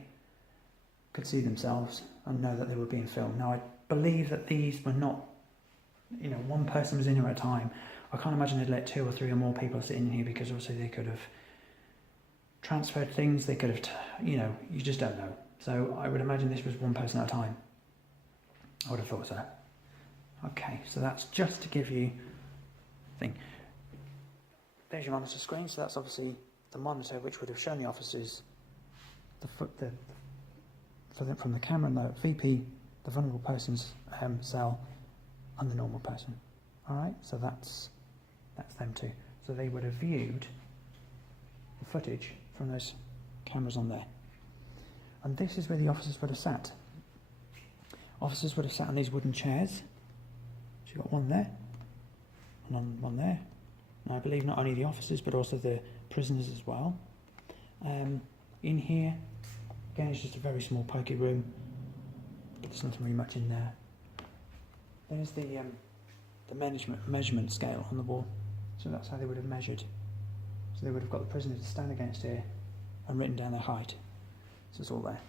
could see themselves and know that they were being filmed. Now, I believe that these were not, one person was in here at a time. I can't imagine they'd let 2 or 3 or more people sit in here, because obviously they could have transferred things, they could have, you just don't know. So I would imagine this was one person at a time. I would have thought so. Okay, so that's just to give you a thing. There's your monitor screen, so that's obviously the monitor which would have shown the officers from the camera and the VP, the vulnerable person's cell, and the normal person. Alright, so that's them too. So they would have viewed the footage from those cameras on there. And this is where the officers would have sat. Officers would have sat on these wooden chairs. So you've got one there, and one there. Now I believe not only the officers, but also the prisoners as well. In here, again, it's just a very small pokey room, but there's nothing really much in there. There's the measurement scale on the wall. So that's how they would have measured. So they would have got the prisoners to stand against here and written down their height. So it's all there.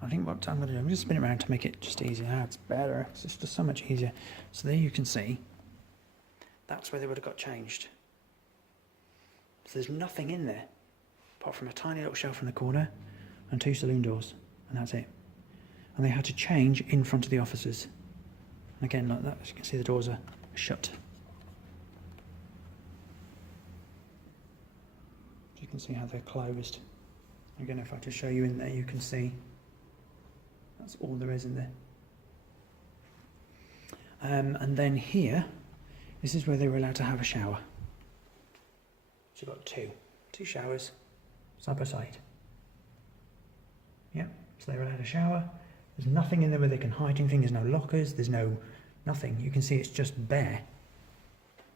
I think what I'm going to do, I'm going to spin it around to make it just easier. Ah, it's better. It's just so much easier. So there you can see, that's where they would have got changed. So there's nothing in there, apart from a tiny little shelf in the corner and 2 saloon doors, and that's it. And they had to change in front of the officers. And again, like that, as you can see, the doors are shut. You can see how they're closed. Again, if I just show you in there, you can see that's all there is in there. And then here, this is where they were allowed to have a shower. So you've got two showers side by side. Yeah, so they were allowed a shower. There's nothing in there where they can hide anything. There's no lockers. There's nothing. You can see it's just bare.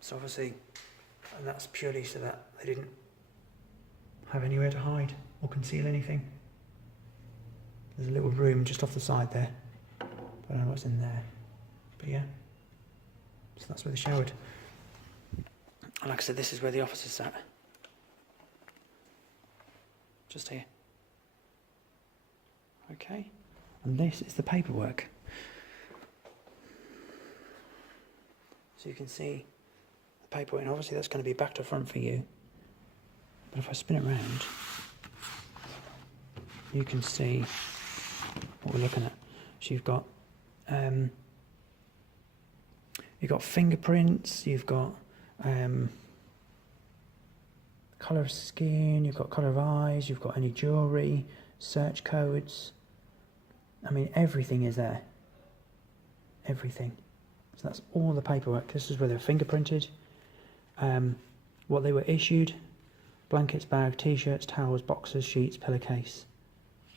So obviously, and that's purely so that they didn't have anywhere to hide or conceal anything. There's a little room just off the side there. I don't know what's in there, but yeah. So that's where they showered. And like I said, this is where the officers sat. Just here. Okay. And this is the paperwork. So you can see the paperwork, and obviously that's going to be back to front for you. But if I spin it around, you can see what we're looking at. So you've got fingerprints, you've got colour of skin, you've got colour of eyes, you've got any jewellery, search codes. I mean, everything is there. Everything. So that's all the paperwork. This is where they're fingerprinted. What they were issued: blankets, bag, t-shirts, towels, boxes, sheets, pillowcase.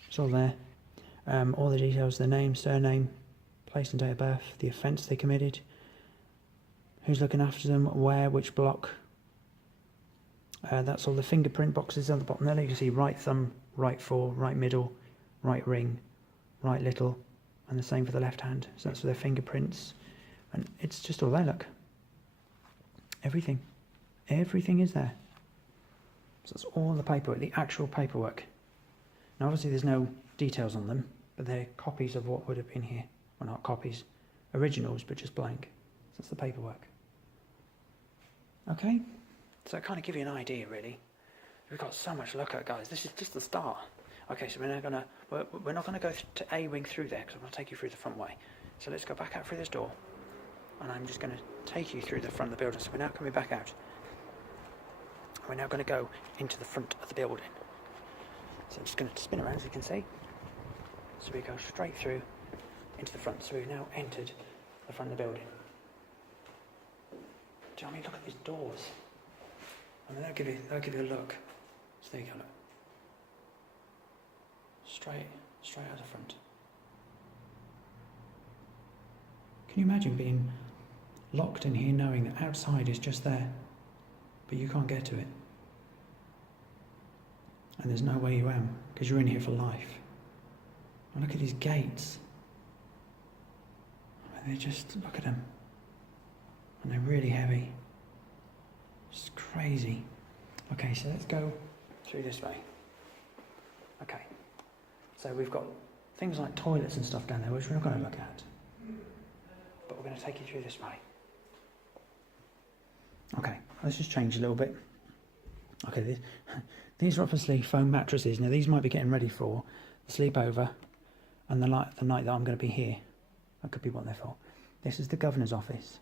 It's all there. All the details: the name, surname, place and date of birth, the offence they committed, who's looking after them, where, which block. That's all the fingerprint boxes on the bottom there. You can see right thumb, right fore, right middle, right ring, right little, and the same for the left hand. So that's for their fingerprints. And it's just all there, look. Everything. Everything is there. So that's all the paperwork, the actual paperwork. Now obviously there's no details on them, but they're copies of what would have been here. Well, not copies, originals, but just blank. So that's the paperwork. Okay? So I kind of give you an idea, really. We've got so much to look at, guys. This is just the start. Okay, so we're not gonna go to A wing through there, because I'm gonna take you through the front way. So let's go back out through this door, and I'm just gonna take you through the front of the building. So we're now coming back out. We're now gonna go into the front of the building. So I'm just gonna spin around, as you can see. So we go straight through into the front. So we've now entered the front of the building. Do you know what I mean? Look at these doors. I mean, they'll give you a look. So there you go, look. Straight out the front. Can you imagine being locked in here knowing that outside is just there, but you can't get to it? And there's no way you am, because you're in here for life. And look at these gates. I mean, look at them. And they're really heavy. It's crazy. Okay, so let's go through this way. Okay. So we've got things like toilets and stuff down there, which we're not going to look at. But we're going to take you through this way. Okay, let's just change a little bit. Okay, these are obviously foam mattresses. Now these might be getting ready for the sleepover and the night that I'm going to be here. That could be what they're for. This is the governor's office.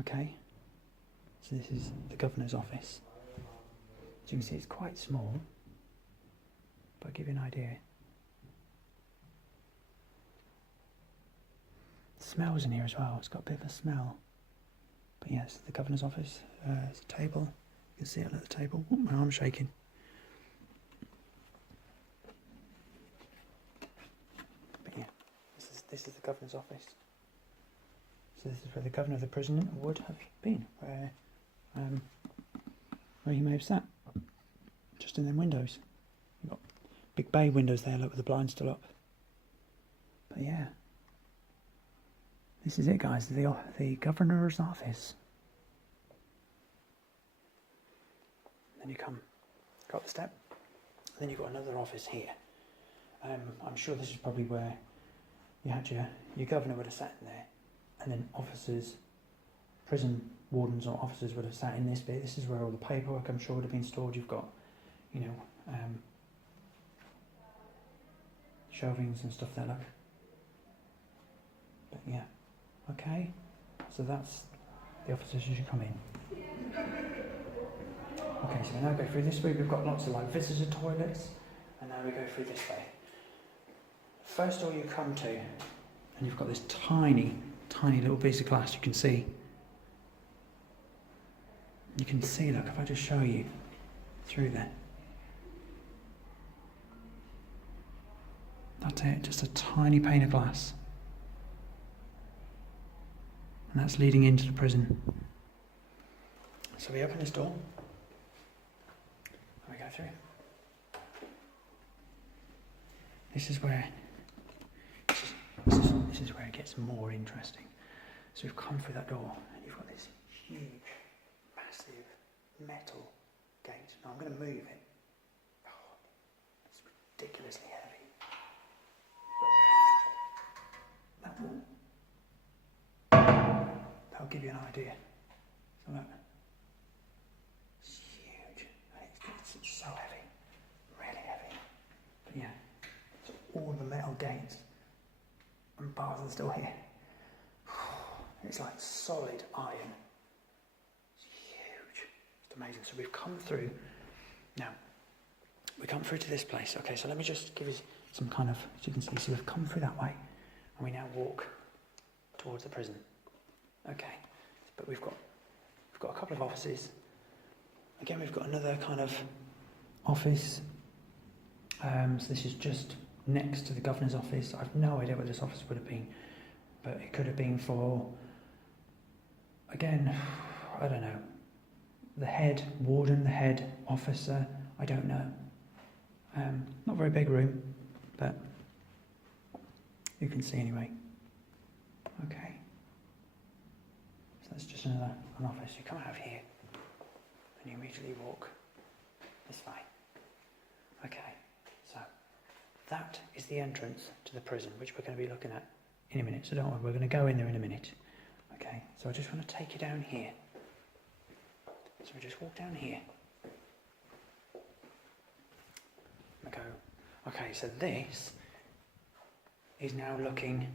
Okay, so this is the governor's office. As you can see, it's quite small, but I'll give you an idea. It smells in here as well. It's got a bit of a smell. But yeah, this is the governor's office. There's a table. You can see it at the table. Oh, my arm's shaking. But yeah, this is the governor's office. So this is where the governor of the prison would have been, where he may have sat, just in them windows. You've got big bay windows there, look, with the blinds still up. But yeah, this is it, guys. The governor's office. Then you come up the step, and then you've got another office here. I'm sure this is probably where you had your governor would have sat in there, and then officers, prison wardens or officers would have sat in this bit. This is where all the paperwork, I'm sure, would have been stored. You've got, shelvings and stuff there, look. But yeah, okay. So that's the officers as you come in. Okay, so we now go through this way. We've got lots of like visitor toilets, and now we go through this way. First door you come to, and you've got this tiny little piece of glass. You can see, look, if I just show you through there. That's it, just a tiny pane of glass. And that's leading into the prison. So we open this door. And we go through. This is where it gets more interesting. So we've come through that door, and you've got this huge, massive metal gate. Now I'm going to move it. Oh, it's ridiculously heavy. That'll give you an idea. So look, it's huge. It's so heavy, really heavy. But yeah, so all the metal gates and bars are still here. It's like solid iron. It's huge. It's amazing. So we've come through. Now, we come through to this place. Okay, so let me just give you some kind of, as you can see, so we've come through that way, and we now walk towards the prison. Okay, but we've got a couple of offices. Again, we've got another kind of office. So this is just next to the governor's office. I've no idea what this office would have been, but it could have been for, again, I don't know, the head warden, the head officer, I don't know. Not a very big room, but you can see anyway. Okay. So that's just an office. You come out of here and you immediately walk this way. Okay, so that is the entrance to the prison, which we're going to be looking at in a minute. So don't worry, we're going to go in there in a minute. Okay, so I just want to take you down here. So we just walk down here. And go, okay, so this is now looking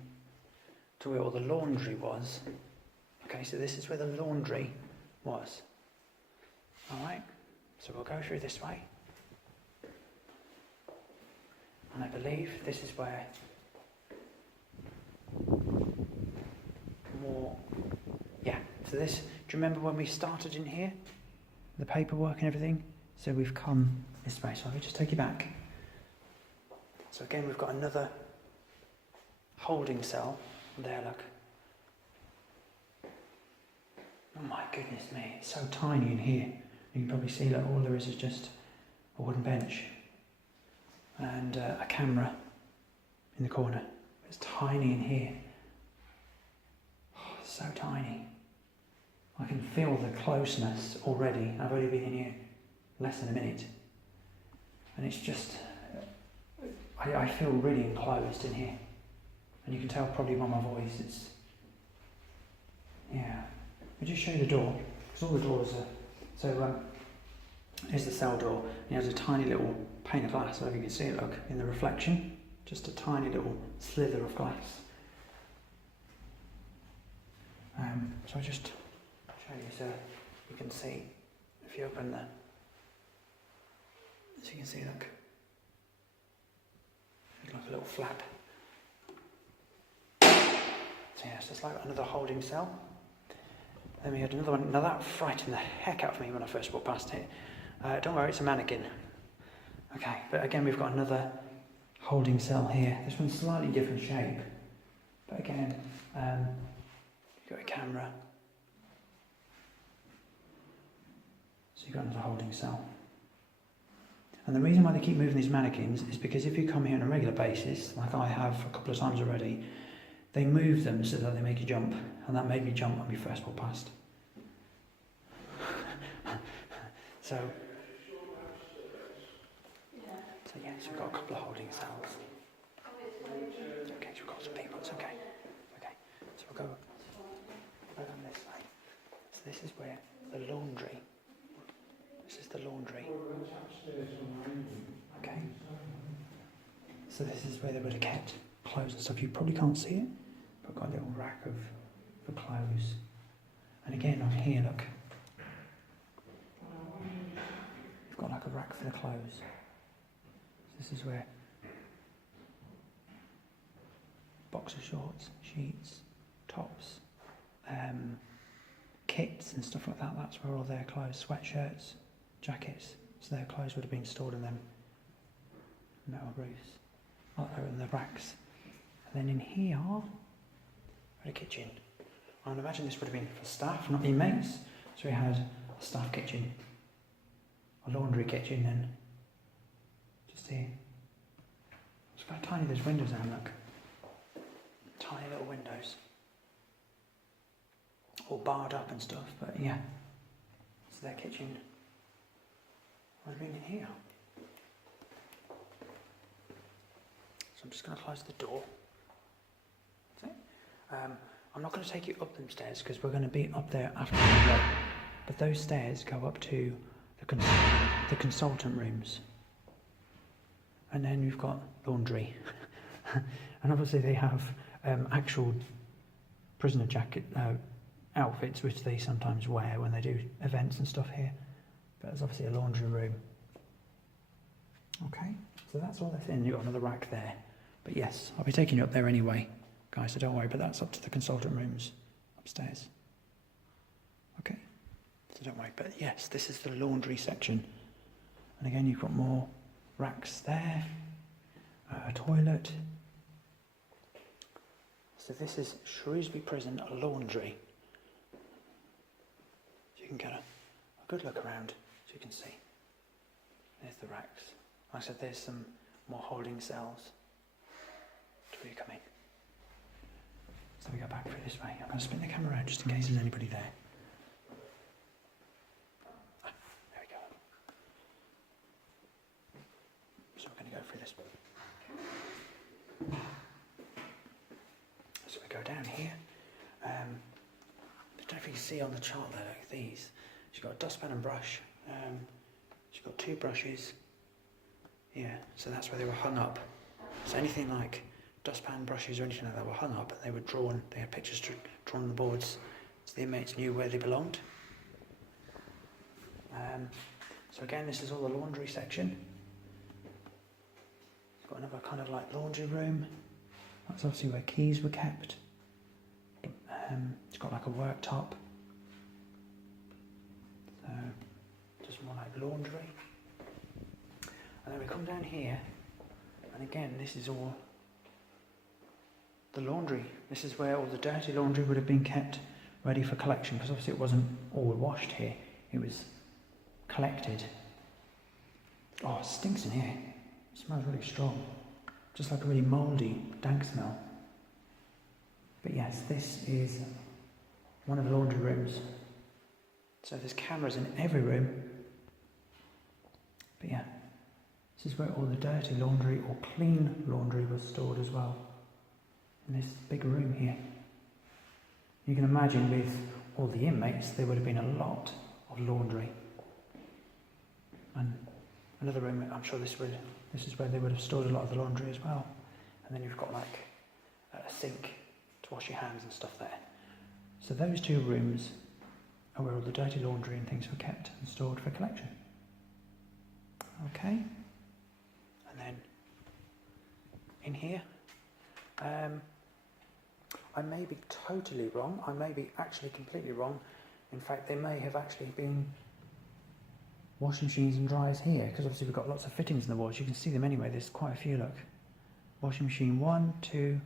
to where all the laundry was. Okay, so this is where the laundry was. Alright, so we'll go through this way. And I believe this is where more, yeah, so this, do you remember when we started in here? The paperwork and everything? So we've come this way, so let me just take you back. So again, we've got another holding cell. There, look. Oh my goodness me, it's so tiny in here. You can probably see that all there is just a wooden bench and a camera in the corner. It's tiny in here. Oh, it's so tiny. I can feel the closeness already. I've only been in here less than a minute. And it's just, I feel really enclosed in here. And you can tell probably by my voice, it's, yeah. I'll just show you the door, because all the doors are, so here's the cell door, and it has a tiny little pane of glass, I don't know if you can see it, look, in the reflection, just a tiny little slither of glass. So I'll just show you so you can see, if you open the, as you can see, look, it's like a little flap. So yeah, so it's like another holding cell. Then we had another one. Now that frightened the heck out of me when I first walked past it. Don't worry, it's a mannequin. Okay, but again we've got another holding cell here. This one's slightly different shape. But again, you've got a camera. So you've got another holding cell. And the reason why they keep moving these mannequins is because if you come here on a regular basis, like I have a couple of times already, they move them so that they make you jump, and that made me jump when we first walked past. So yes, we've got a couple of holding cells. Okay, so we've got some people, it's okay. Okay, so we'll go on this way. So this is where the laundry, this is the laundry. Okay. So this is where they would have kept clothes and stuff. You probably can't see it, but I've got a little rack for clothes. And again, on here, look. You've got like a rack for the clothes. This is where boxer shorts, sheets, tops, kits and stuff like that. That's where all their clothes, sweatshirts, jackets. So their clothes would have been stored in them metal roofs. Oh, in the racks. And then in here, a kitchen. I would imagine this would have been for staff, not inmates. So we had a staff kitchen, a laundry kitchen, and just here. It's quite tiny, there's windows there, look. Tiny little windows. All barred up and stuff, but yeah. So their kitchen would have been in here. So I'm just going to close the door. That's it. I'm not going to take you up them stairs because we're going to be up there after the break. But those stairs go up to the consultant rooms. And then we've got laundry. And obviously they have actual prisoner jacket outfits which they sometimes wear when they do events and stuff here. But there's obviously a laundry room. Okay, so that's all that's in. You've got another rack there. But yes, I'll be taking you up there anyway, guys, so don't worry, but that's up to the consultant rooms upstairs. Okay, so don't worry, but yes, this is the laundry section. And again, you've got more racks there, a toilet. So this is Shrewsbury Prison Laundry. So you can get a good look around so you can see. There's the racks. Like I said, there's some more holding cells to where you come in. So we go back through this way. I'm going to spin the camera around just in case there's anybody there. There we go. So we're going to go through this. So we go down here. I don't know if you can see on the chart there, like these. She's got a dustpan and brush. She's got two brushes. Yeah, so that's where they were hung up. So anything like dustpan, brushes or anything like that were hung up, and they were drawn, they had pictures drawn on the boards, so the inmates knew where they belonged. So again, this is all the laundry section. It's got another kind of like laundry room. That's obviously where keys were kept. It's got like a worktop. So, just more like laundry. And then we come down here, and again, this is all the laundry. This is where all the dirty laundry would have been kept ready for collection, because obviously it wasn't all washed here, it was collected. Oh, it stinks in here. It smells really strong. Just like a really mouldy, dank smell. But yes, this is one of the laundry rooms. So there's cameras in every room. But yeah. This is where all the dirty laundry or clean laundry was stored as well, in this big room here. You can imagine with all the inmates, there would have been a lot of laundry. And another room, I'm sure this is where they would have stored a lot of the laundry as well. And then you've got like a sink to wash your hands and stuff there. So those two rooms are where all the dirty laundry and things were kept and stored for collection. Okay. And then in here, I may be totally wrong. I may be actually completely wrong. In fact, there may have actually been washing machines and dryers here, because obviously we've got lots of fittings in the walls. You can see them anyway. There's quite a few, look. Washing machine 1, 2,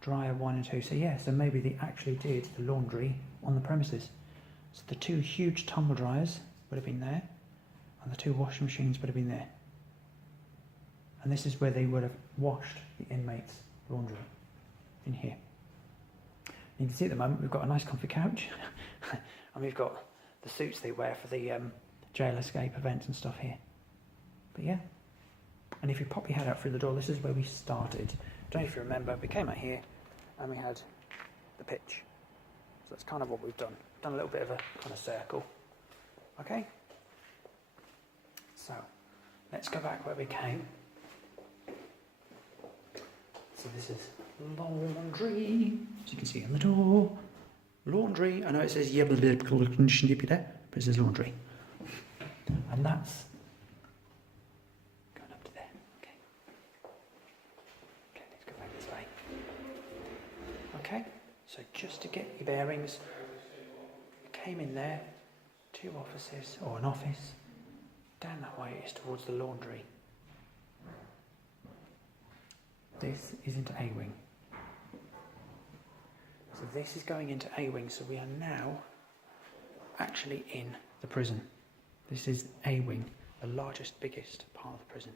dryer 1 and 2. So yeah, so maybe they actually did the laundry on the premises. So the two huge tumble dryers would have been there, and the two washing machines would have been there. And this is where they would have washed the inmates' laundry, in here. You can see at the moment we've got a nice comfy couch, and we've got the suits they wear for the jail escape events and stuff here. But yeah, and if you pop your head out through the door, this is where we started. Don't know if you remember, we came out here and we had the pitch. So that's kind of what we've done. Done a little bit of a kind of circle. Okay? So, let's go back where we came. So this is laundry, as you can see on the door. Laundry, I know it says but it says laundry. And that's going up to there. Okay. Okay, let's go back this way. Okay, so just to get your bearings, we came in there, two offices, or an office. Down that way is towards the laundry. This is into A wing. So this is going into A wing, so we are now actually in the prison. This is A wing, the largest, biggest part of the prison.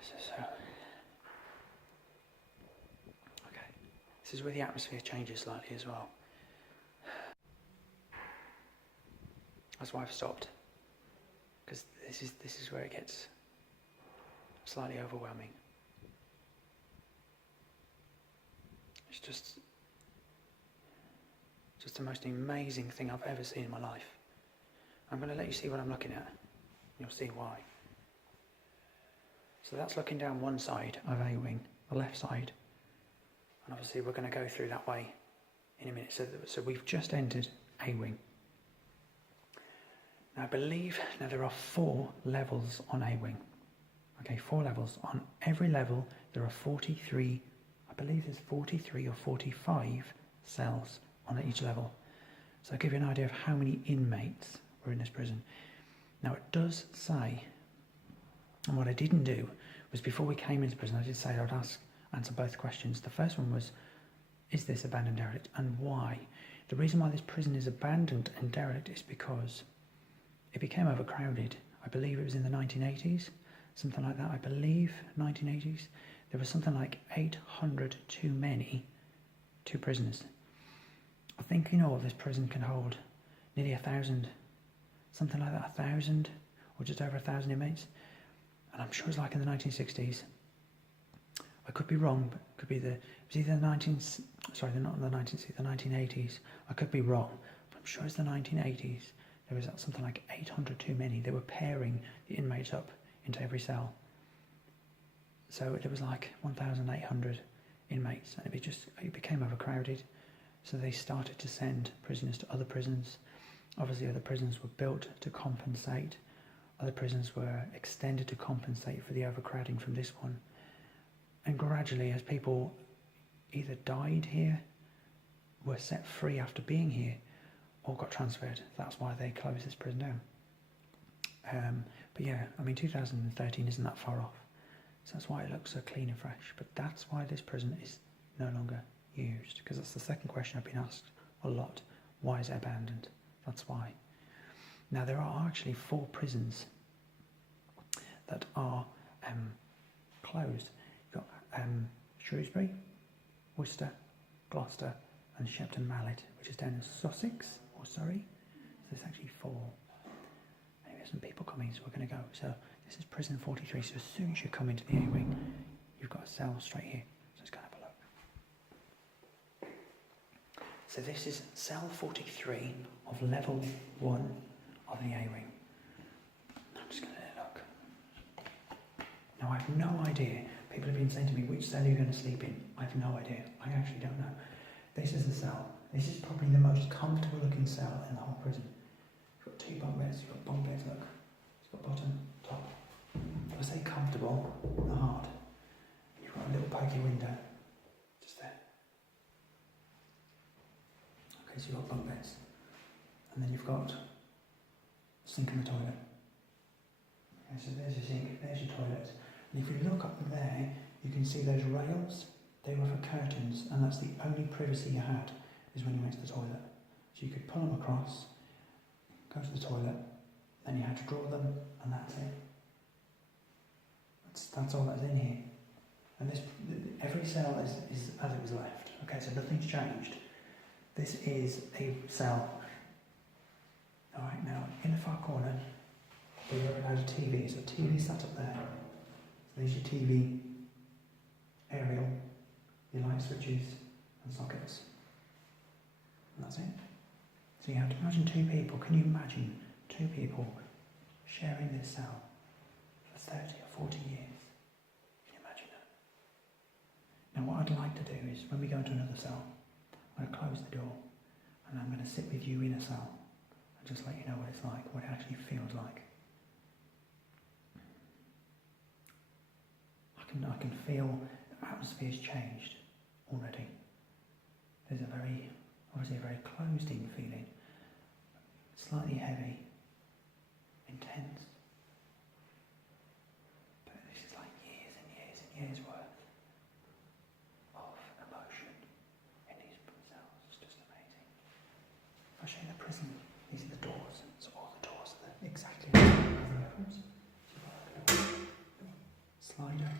So okay, this is where the atmosphere changes slightly as well. That's why I've stopped, because this is where it gets slightly overwhelming. It's just the most amazing thing I've ever seen in my life. I'm going to let you see what I'm looking at. You'll see why. So that's looking down one side of A wing, the left side. And obviously we're going to go through that way in a minute. So we've just entered A wing. Now I believe there are 4 levels on A wing. Okay, 4 levels. On every level there are 43, I believe there's 43 or 45 cells on each level. So I'll give you an idea of how many inmates were in this prison. Now it does say, and what I didn't do was before we came into prison, I did say I would answer both questions. The first one was, is this abandoned derelict, and why? The reason why this prison is abandoned and derelict is because it became overcrowded. I believe it was in the 1980s, something like that. I believe 1980s. There was something like 800 too many, 2 prisoners. I think, this prison can hold nearly 1,000, something like that, 1,000 or just over 1,000 inmates. And I'm sure it's like in the 1960s. I could be wrong, but it could be it was either the 1980s. I could be wrong, but I'm sure it's the 1980s. There was something like 800 too many. They were pairing the inmates up into every cell. So there was like 1,800 inmates, and it became overcrowded. So they started to send prisoners to other prisons. Obviously other prisons were built to compensate. Other prisons were extended to compensate for the overcrowding from this one. And gradually, as people either died here, were set free after being here, or got transferred, that's why they closed this prison down. But yeah, 2013 isn't that far off. So that's why it looks so clean and fresh. But that's why this prison is no longer used, because that's the second question I've been asked a lot. Why is it abandoned? That's why. Now there are actually 4 prisons that are closed. You've got Shrewsbury, Worcester, Gloucester and Shepton Mallet, which is down in Sussex or Surrey. So there's actually 4. Maybe there's some people coming, so we're going to go. So This is prison 43, so as soon as you come into the A-wing, you've got a cell straight here. So let's go and have a look. So this is cell 43 of level 1 of the A-wing. I'm just going to look. Now I have no idea. People have been saying to me, which cell are you going to sleep in? I have no idea. I actually don't know. This is the cell. This is probably the most comfortable looking cell in the whole prison. You've got 2 bunk beds, you've got bunk beds, look. It's got bottom, top. If I say comfortable, not hard. You've got a little pokey window, just there. Okay, so you've got bunk beds. And then you've got a sink in the toilet. Okay, so there's your sink, there's your toilet. And if you look up there, you can see those rails. They were for curtains, and that's the only privacy you had, is when you went to the toilet. So you could pull them across, go to the toilet, then you had to draw them, and that's it. That's all that's in here. And this, every cell is as it was left. Okay, so nothing's changed. This is a cell. Alright, now, in the far corner, we were allowed a TV. So TV sat up there. So there's your TV, aerial, your light switches and sockets. And that's it. So you have to imagine 2 people. Can you imagine 2 people sharing this cell for 30 or 40 years? Can you imagine that? Now what I'd like to do is, when we go into another cell, I'm going to close the door and I'm going to sit with you in a cell and just let you know what it's like, what it actually feels like. I can feel the atmosphere's changed already. There's obviously a very closed-in feeling, slightly heavy, intense. But this is like years and years and years worth of emotion in these cells. It's just amazing. If I show you the prison, these are the doors. So all the doors are exactly like the rooms. So you've got a little slider.